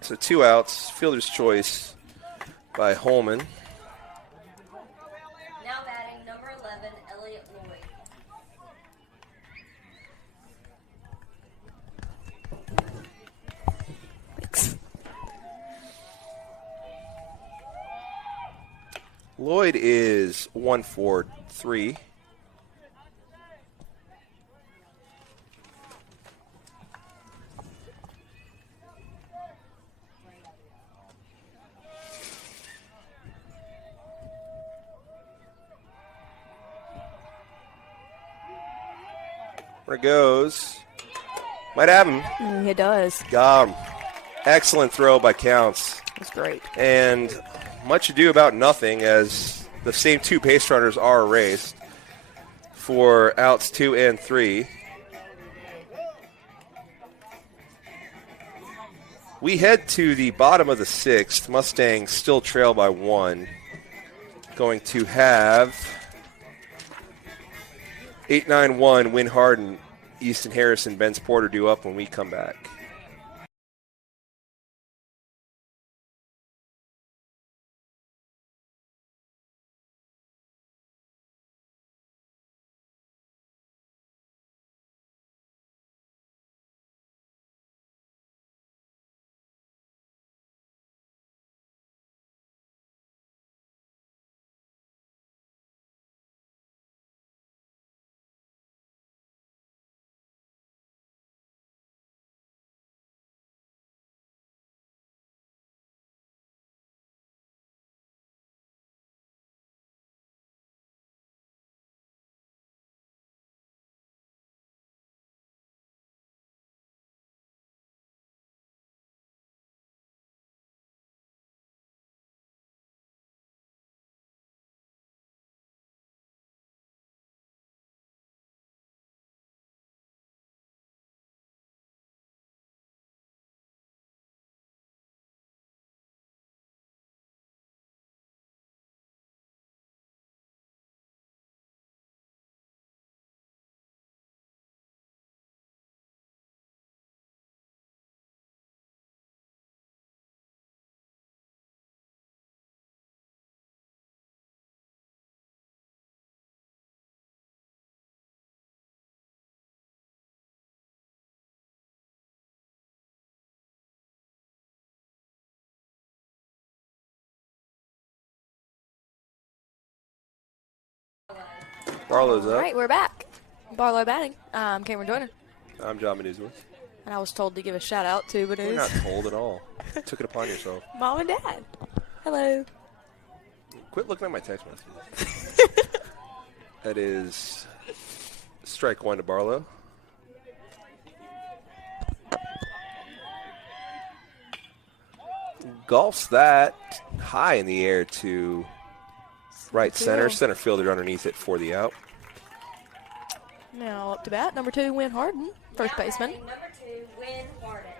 So 2 outs. Fielder's choice by Holman. Now batting number 11, Elliott Lloyd. Thanks. Lloyd is 1-for-3. There it goes. Might have him. It does. Got him. Excellent throw by Counts. That's great. And much ado about nothing as the same two base runners are erased for outs 2 and 3. We head to the bottom of the 6th. Mustangs still trail by 1. Going to have 8-9-1, Wynn Harden, Easton Harrison, Ben's Porter due up when we come back. Barlow's All up. right, we're back. Barlow batting. I'm Cameron Joyner. I'm John Manuzowitz. And I was told to give a shout out to You're Manuz. not told at all. Took it upon yourself. Mom and Dad. Hello. Quit looking at my text messages. That is strike one to Barlow. Golfs that high in the air to right center. Center fielder underneath it for the out. Now up to bat, number 2, Win Harden, first Now baseman. batting number 2, Win Harden.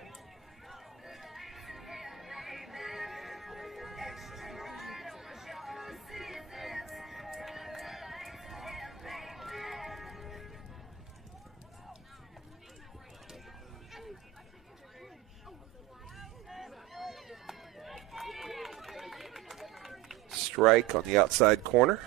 Strike on the outside corner.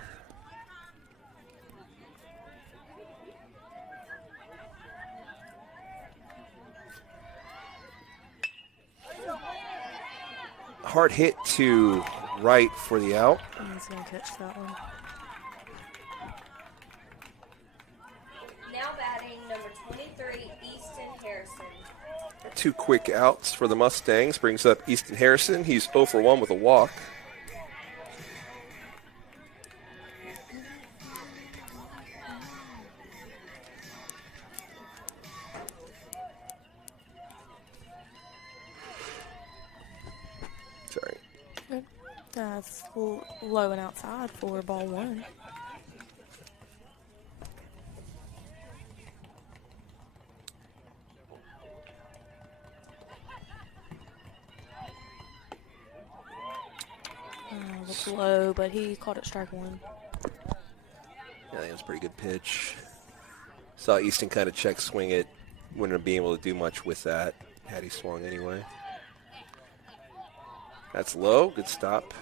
Hard hit to right for the out. He's going to catch that one. Now batting number 23, Easton Harrison. 2 quick outs for the Mustangs. Brings up Easton Harrison. He's 0 for 1 with a walk. Sorry. Good. That's low and outside for ball 1. Looks low, but he caught it strike 1. Yeah, I think it was a pretty good pitch. Saw Easton kind of check swing it. Wouldn't have been able to do much with that had he swung anyway. That's low. Good stop.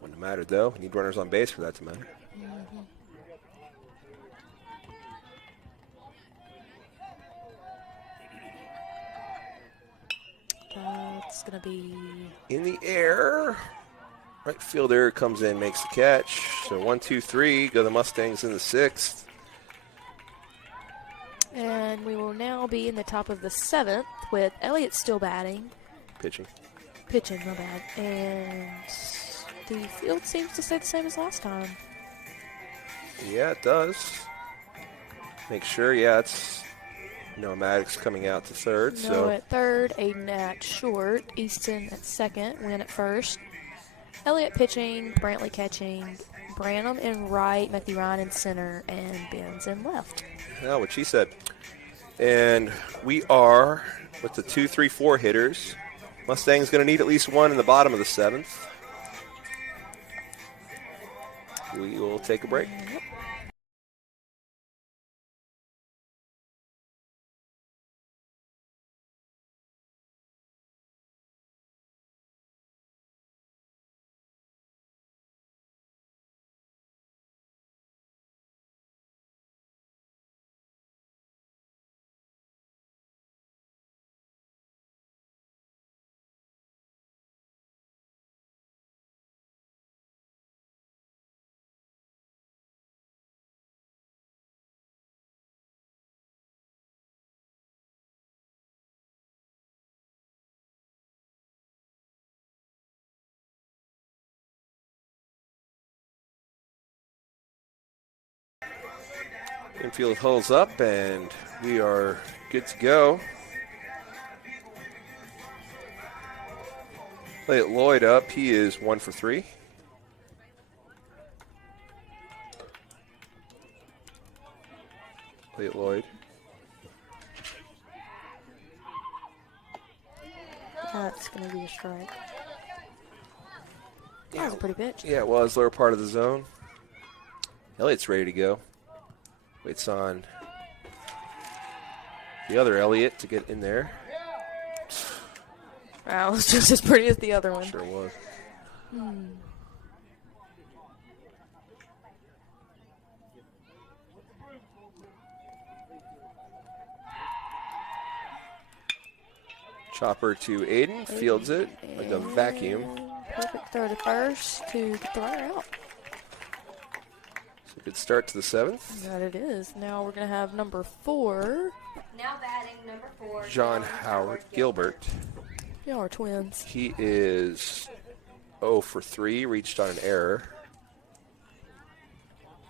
Wouldn't have mattered, though. Need runners on base for that to matter. That's going to be... In the air. Right fielder comes in, makes the catch. So 1, 2, 3. Go the Mustangs in the 6th. And we will now be in the top of the 7th with Elliott still batting. Pitching. Pitching, my bad. And the field seems to stay the same as last time. Yeah, it does. Make sure, yeah, it's Maddox coming out to third. No at third, Aiden at short, Easton at second, Wynn at first. Elliott pitching, Brantley catching, Branham in right, Matthew Ryan in center, and Benz in left. Yeah, what she said. And we are with the 2, 3, 4 hitters. Mustang's going to need at least one in the bottom of the 7th. We will take a break. Yep. Infield hulls up, and we are good to go. Play it Lloyd up. He is 1 for 3. Play it Lloyd. That's going to be a strike. That was a pretty pitch. Yeah, it was lower part of the zone. Elliott's ready to go. Waits on the other Elliott to get in there. Wow, it was just as pretty as the other one. Sure was. Chopper to Aiden. Fields it like a vacuum. Perfect throw to first to get the runner out. Good start to the 7th. That it is. Now we're going to have number 4. Now batting number 4, John Howard Gilbert. Y'all are twins. He is 0 for 3, reached on an error.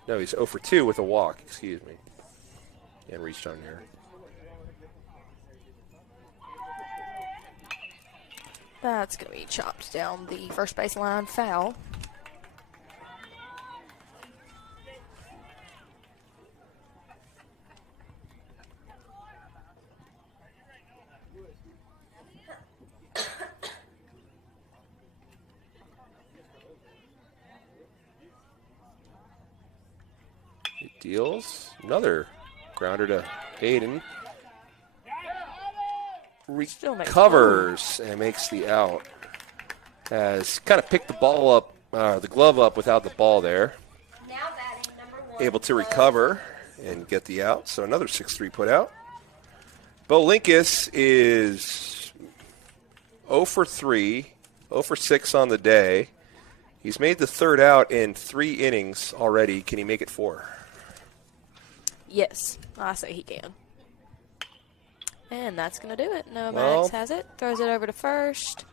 No, he's 0 for 2 with a walk, excuse me. And reached on an error. That's going to be chopped down the first baseline foul. He deals another grounder to Hayden. Recovers and makes the out. Has kind of picked the ball up, the glove up without the ball there. Now batting number 1, Able to recover and get the out. So another 6-3 put out. Bo Linkus is 0 for 3, 0 for 6 on the day. He's made the third out in 3 innings already. Can he make it 4? Yes, I say he can. And that's going to do it. No, Well, Max has it. Throws it over to first.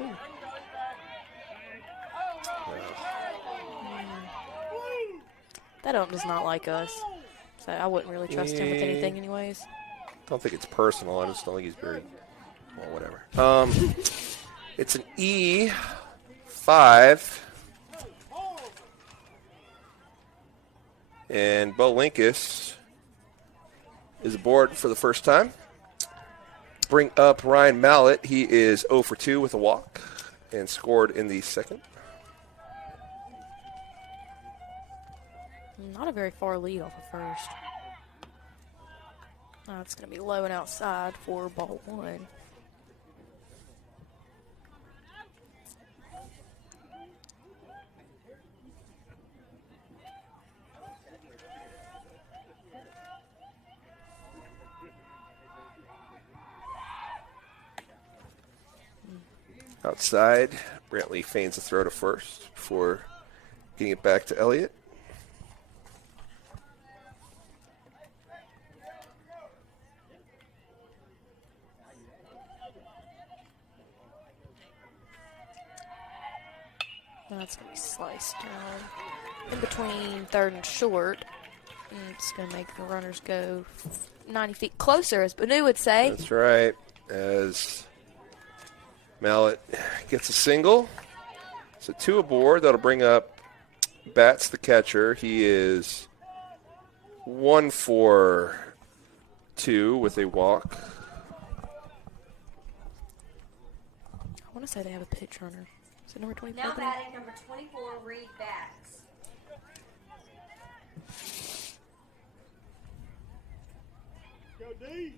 Ooh. That ump does not like us. So I wouldn't really trust him with anything anyways. Don't think it's personal. I just don't think he's very, well, whatever. It's an E5. And Bo Linkus is aboard for the first time. Bring up Ryan Mallett. He is 0 for 2 with a walk and scored in the second. Not a very far lead off of first. It's going to be low and outside for ball 1. Outside, Brantley feigns a throw to first before getting it back to Elliott. That's going to be sliced down in between third and short. And it's going to make the runners go 90 feet closer, as Banu would say. That's right. As Mallett gets a single. So 2 aboard. That'll bring up Batts, the catcher. He is 1 for 2 with a walk. I want to say they have a pitch runner. Is it number 24? Now batting number 24, Reed Batts. Go D.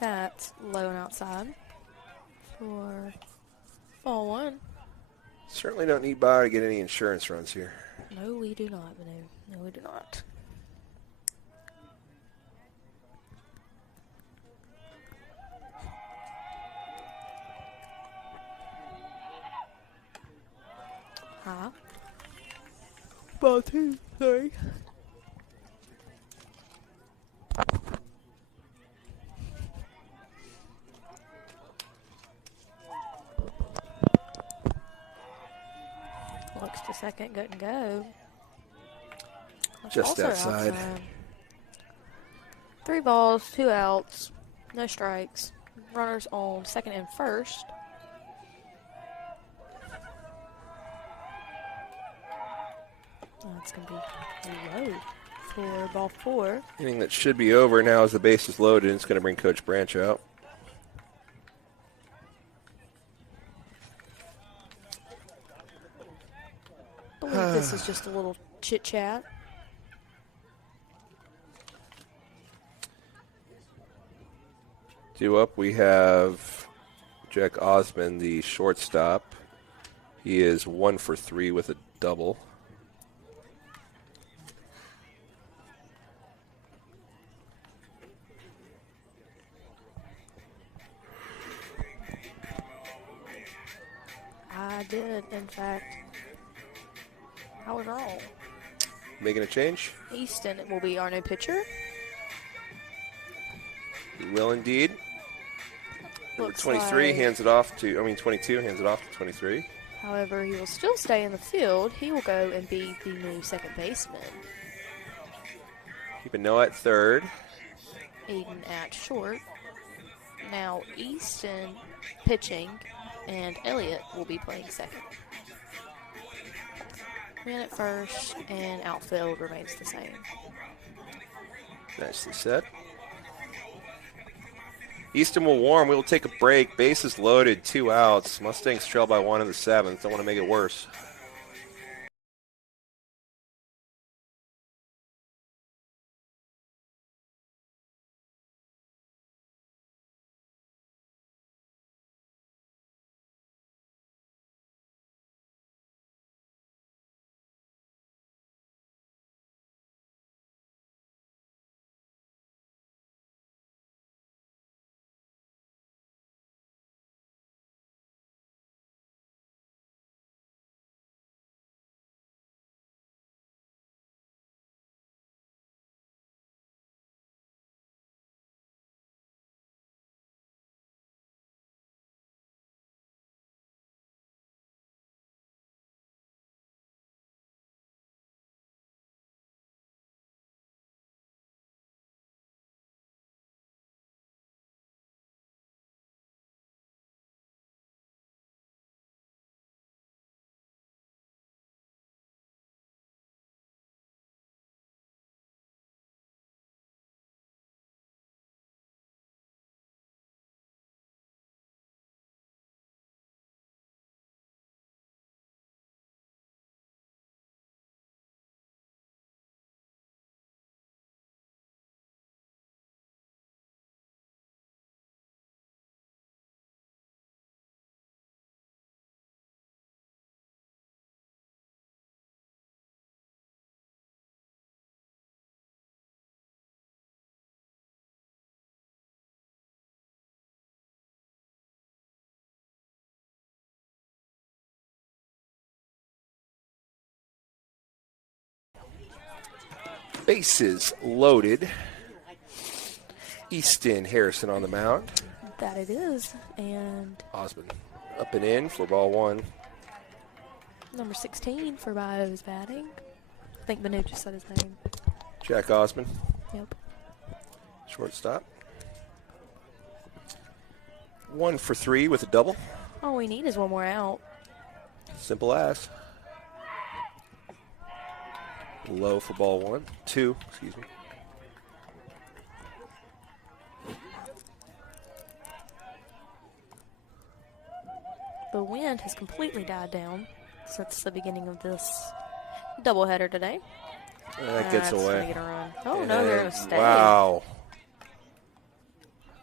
That's low and outside for ball 1. Certainly don't need Bayou to get any insurance runs here. No, we do not, Banu. No, we do not. Huh? Ball 2, sorry. Looks to second, good and go. That's Just also outside. 3 balls, 2 outs, no strikes. Runners on second and first. That's going to be low for ball 4. Inning that should be over now as the base is loaded. It's going to bring Coach Branch out. I believe this is just a little chit chat. Due up, we have Jack Osmond, the shortstop. He is 1 for 3 with a double. I did, in fact. I was wrong. Making a change? Easton will be our new pitcher. He will indeed. Number Looks 23 like, hands it off to, 22 hands it off to 23. however, he will still stay in the field. He will go and be the new second baseman. Keeping Noah at third. Aiden at short. Now Easton pitching, and Elliott will be playing second. Man at first, and outfield remains the same. Nicely said. Easton will warm. We will take a break. Bases loaded, 2 outs. Mustangs trail by 1 in the 7th. Don't want to make it worse. Bases loaded. Easton Harrison on the mound. That it is. And Osmond up and in for ball 1. number 16 for Bayou's batting. I think Manu just said his name. Jack Osmond, Yep. shortstop. 1 for 3 with a double. All we need is one more out. Simple as. Low for ball 1. 2, excuse me. The wind has completely died down since the beginning of this doubleheader today. That gets That's away. gonna get a run. Oh, no, they're going to stay. Wow.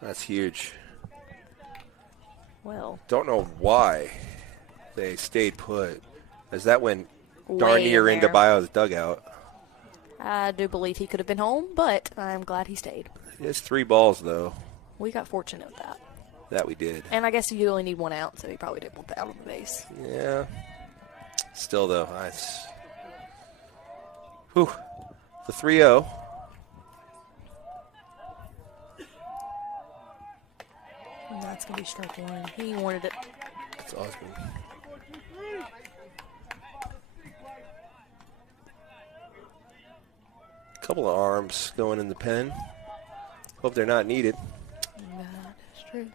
That's huge. Well, Don't know why they stayed put, as that went darn way near in into there. Bayou's dugout. I do believe he could have been home, but I'm glad he stayed. It's 3 balls, though. We got fortunate with that. That we did. And I guess you only need one out, so he probably didn't want the out on the base. Yeah. Still, though, it's... Whew. The 3-0. And that's going to be strike 1. He wanted it. It's Osmond. Couple of arms going in the pen. Hope they're not needed. That is true.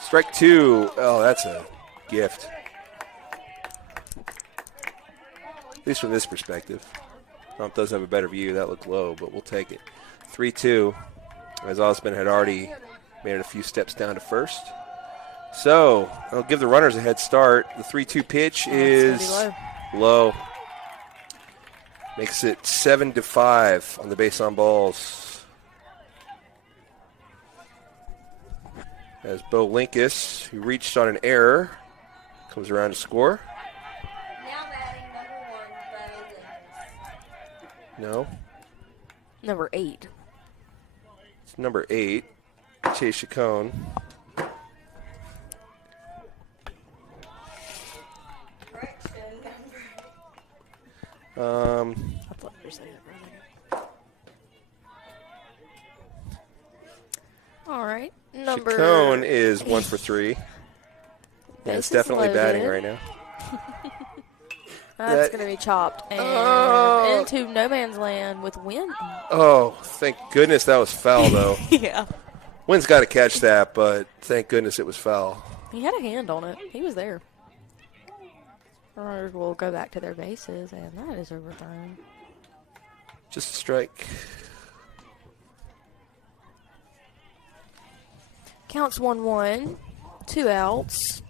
Strike 2. Oh, that's a gift. At least from this perspective. Trump does have a better view. That looked low, but we'll take it. 3-2, as Osmond had already made it a few steps down to first. So, I'll give the runners a head start. The 3-2 pitch is It's gonna be low. Makes it 7-5 on the base on balls. As Bo Linkus, who reached on an error, comes around to score. Now batting number 1, Bo Lincoln. No, Number 8. it's number 8, Chase Chacon. I thought you were saying it for a minute. All right. Number Chacon is 1 for 3. Yeah, it's Bases definitely batting loaded. right now. That's going to be chopped and into no man's land with Wynn. Oh, thank goodness that was foul, though. Yeah. Wynn's got to catch that, but thank goodness it was foul. He had a hand on it. He was there. Runners will go back to their bases, and that is overthrown. Just a strike. Counts 1-1, 2 outs,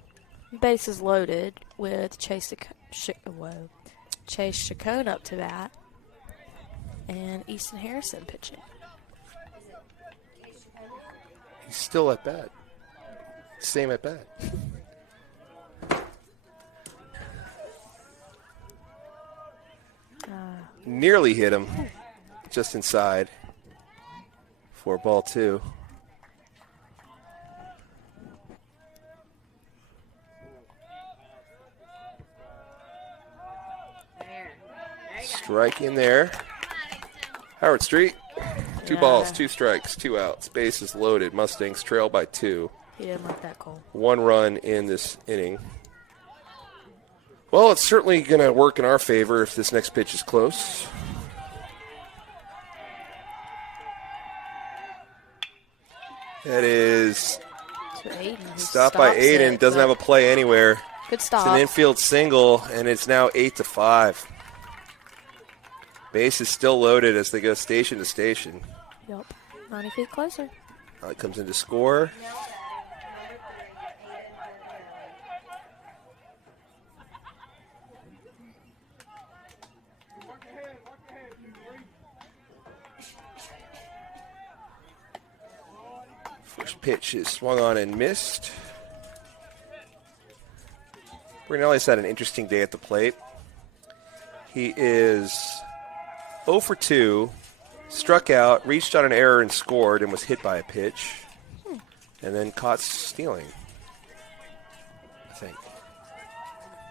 bases loaded with Chase Chacon up to bat, and Easton Harrison pitching. He's still at bat. Same at bat. Nearly hit him. Just inside. For ball 2. Strike in there. Howard Street. 2 balls, 2 strikes, 2 outs. Bases loaded. Mustangs trail by 2. He didn't like that call. 1 run in this inning. Well, it's certainly going to work in our favor if this next pitch is close. That is To Aiden, who stopped by stops Aiden. it, Doesn't but have a play anywhere. Good It's stop. an infield single, and it's now 8-5. Base is still loaded as they go station to station. Yep. 90 feet closer. Now it comes into score. First pitch is swung on and missed. Brunelli's had an interesting day at the plate. He is 0 for 2, struck out, reached on an error and scored, and was hit by a pitch, and then caught stealing, I think.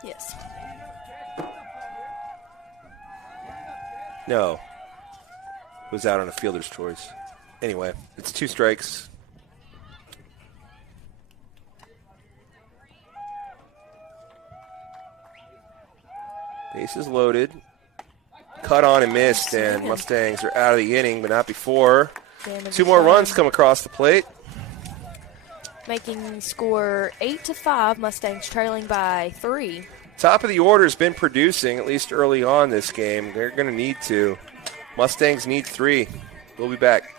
Yes. No. Was out on a fielder's choice. Anyway, it's 2 strikes. Bases loaded. Cut on and missed, and Mustangs are out of the inning, but not before. 2 more runs come across the plate. Making score 8-5. Mustangs trailing by 3. Top of the order has been producing, at least early on this game. They're going to need to. Mustangs need 3. We'll be back.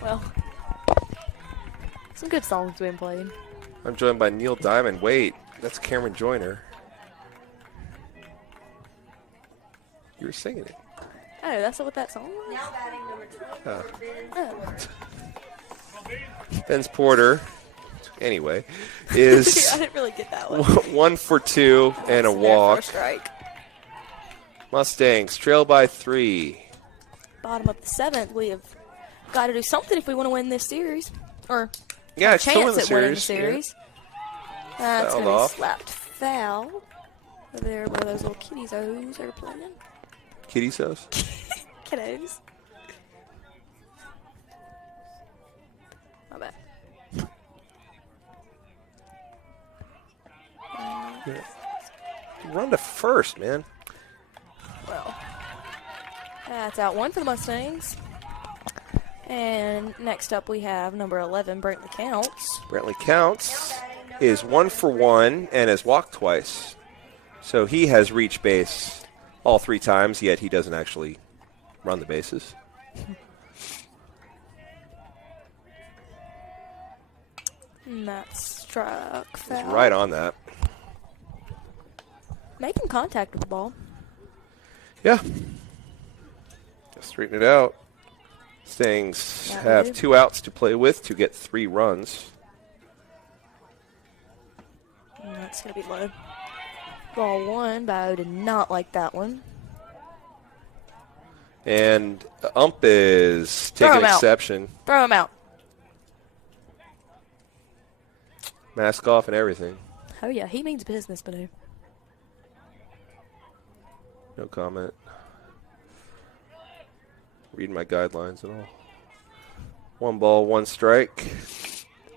Well, some good songs being played. I'm joined by Neil Diamond. Wait, that's Cameron Joyner. You were singing it. Oh, that's what that song was? Now batting number 24, Vince Oh. Vince Porter, anyway, is I didn't really get that one. 1 for 2 and a Snare for walk. strike. Mustangs trail by 3. Bottom of the 7th. We have got to do something if we want to win this series. Or Yeah, it's still in chance the at winning the series. series. That's Fouled going to be off. slapped foul. Over there where those little kitties are playing. Kitty sauce. Kiddos. My bad. Run to first, man. Well, that's out one for the Mustangs. And next up we have number 11, Brantley Counts. Brantley Counts is 1 for 1 and has walked twice. So he has reached base all 3 times, yet he doesn't actually run the bases. And that's struck foul. He's right on that. Making contact with the ball. Yeah. Just straighten it out. Mustangs That have would. 2 outs to play with to get 3 runs. And that's going to be low. Ball one. Bayou did not like that one. And the ump is Throw taking him out. exception. Throw him out. Mask off and everything. Oh, yeah. He means business, Banu. No comment. Reading my guidelines and all. 1 ball, 1 strike.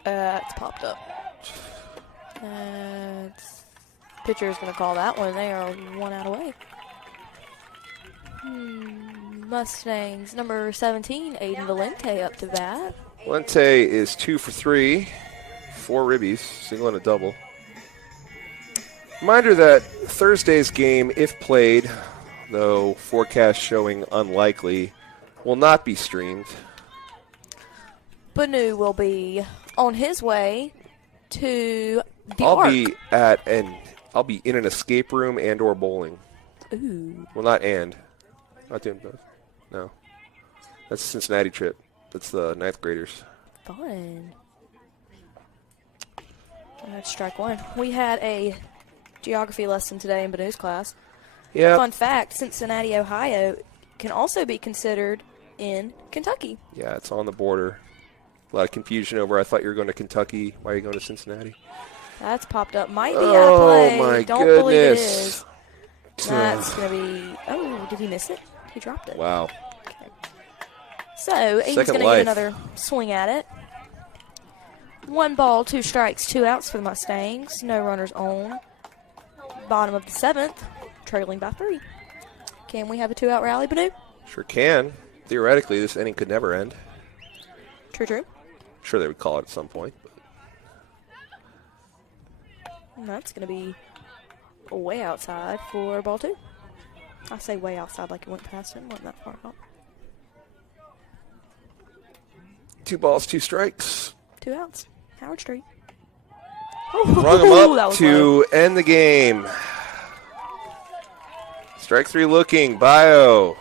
It's popped up. Pitcher is going to call that one. They are 1 out away. Mustangs, number 17, Aiden Valente up to bat. Valente is 2 for 3. 4 ribbies, single and a double. Reminder that Thursday's game, if played, though forecast showing unlikely, will not be streamed. Banu will be on his way to the I'll Arc. be in an escape room and or bowling. Ooh. Well, not doing both. No. That's a Cincinnati trip. That's the 9th graders. Fun. That's strike one. We had a geography lesson today in Banu's class. Yeah. Fun fact, Cincinnati, Ohio can also be considered in Kentucky. Yeah, it's on the border. A lot of confusion over, I thought you were going to Kentucky. Why are you going to Cincinnati? That's popped up. Might be out of play. My Don't believe it goodness. is. That's going to be... Oh, did he miss it? He dropped it. Wow. So, he's Second going to life. get another swing at it. 1 ball, 2 strikes, 2 outs for the Mustangs. No runners on. Bottom of the 7th, trailing by 3. Can we have a 2-out rally, Banu? Sure can. Theoretically, this inning could never end. True, true. I'm sure they would call it at some point. And that's going to be way outside for ball 2. I say way outside like it went past him. Wasn't that far out. 2 balls, 2 strikes. 2 outs. Howard Street. Rung them That up was low. to end the game. Strike 3 looking. Bayou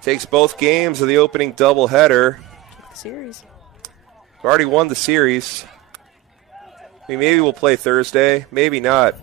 takes both games of the opening doubleheader. Series. We've already won the series. I mean, maybe we'll play Thursday. Maybe not.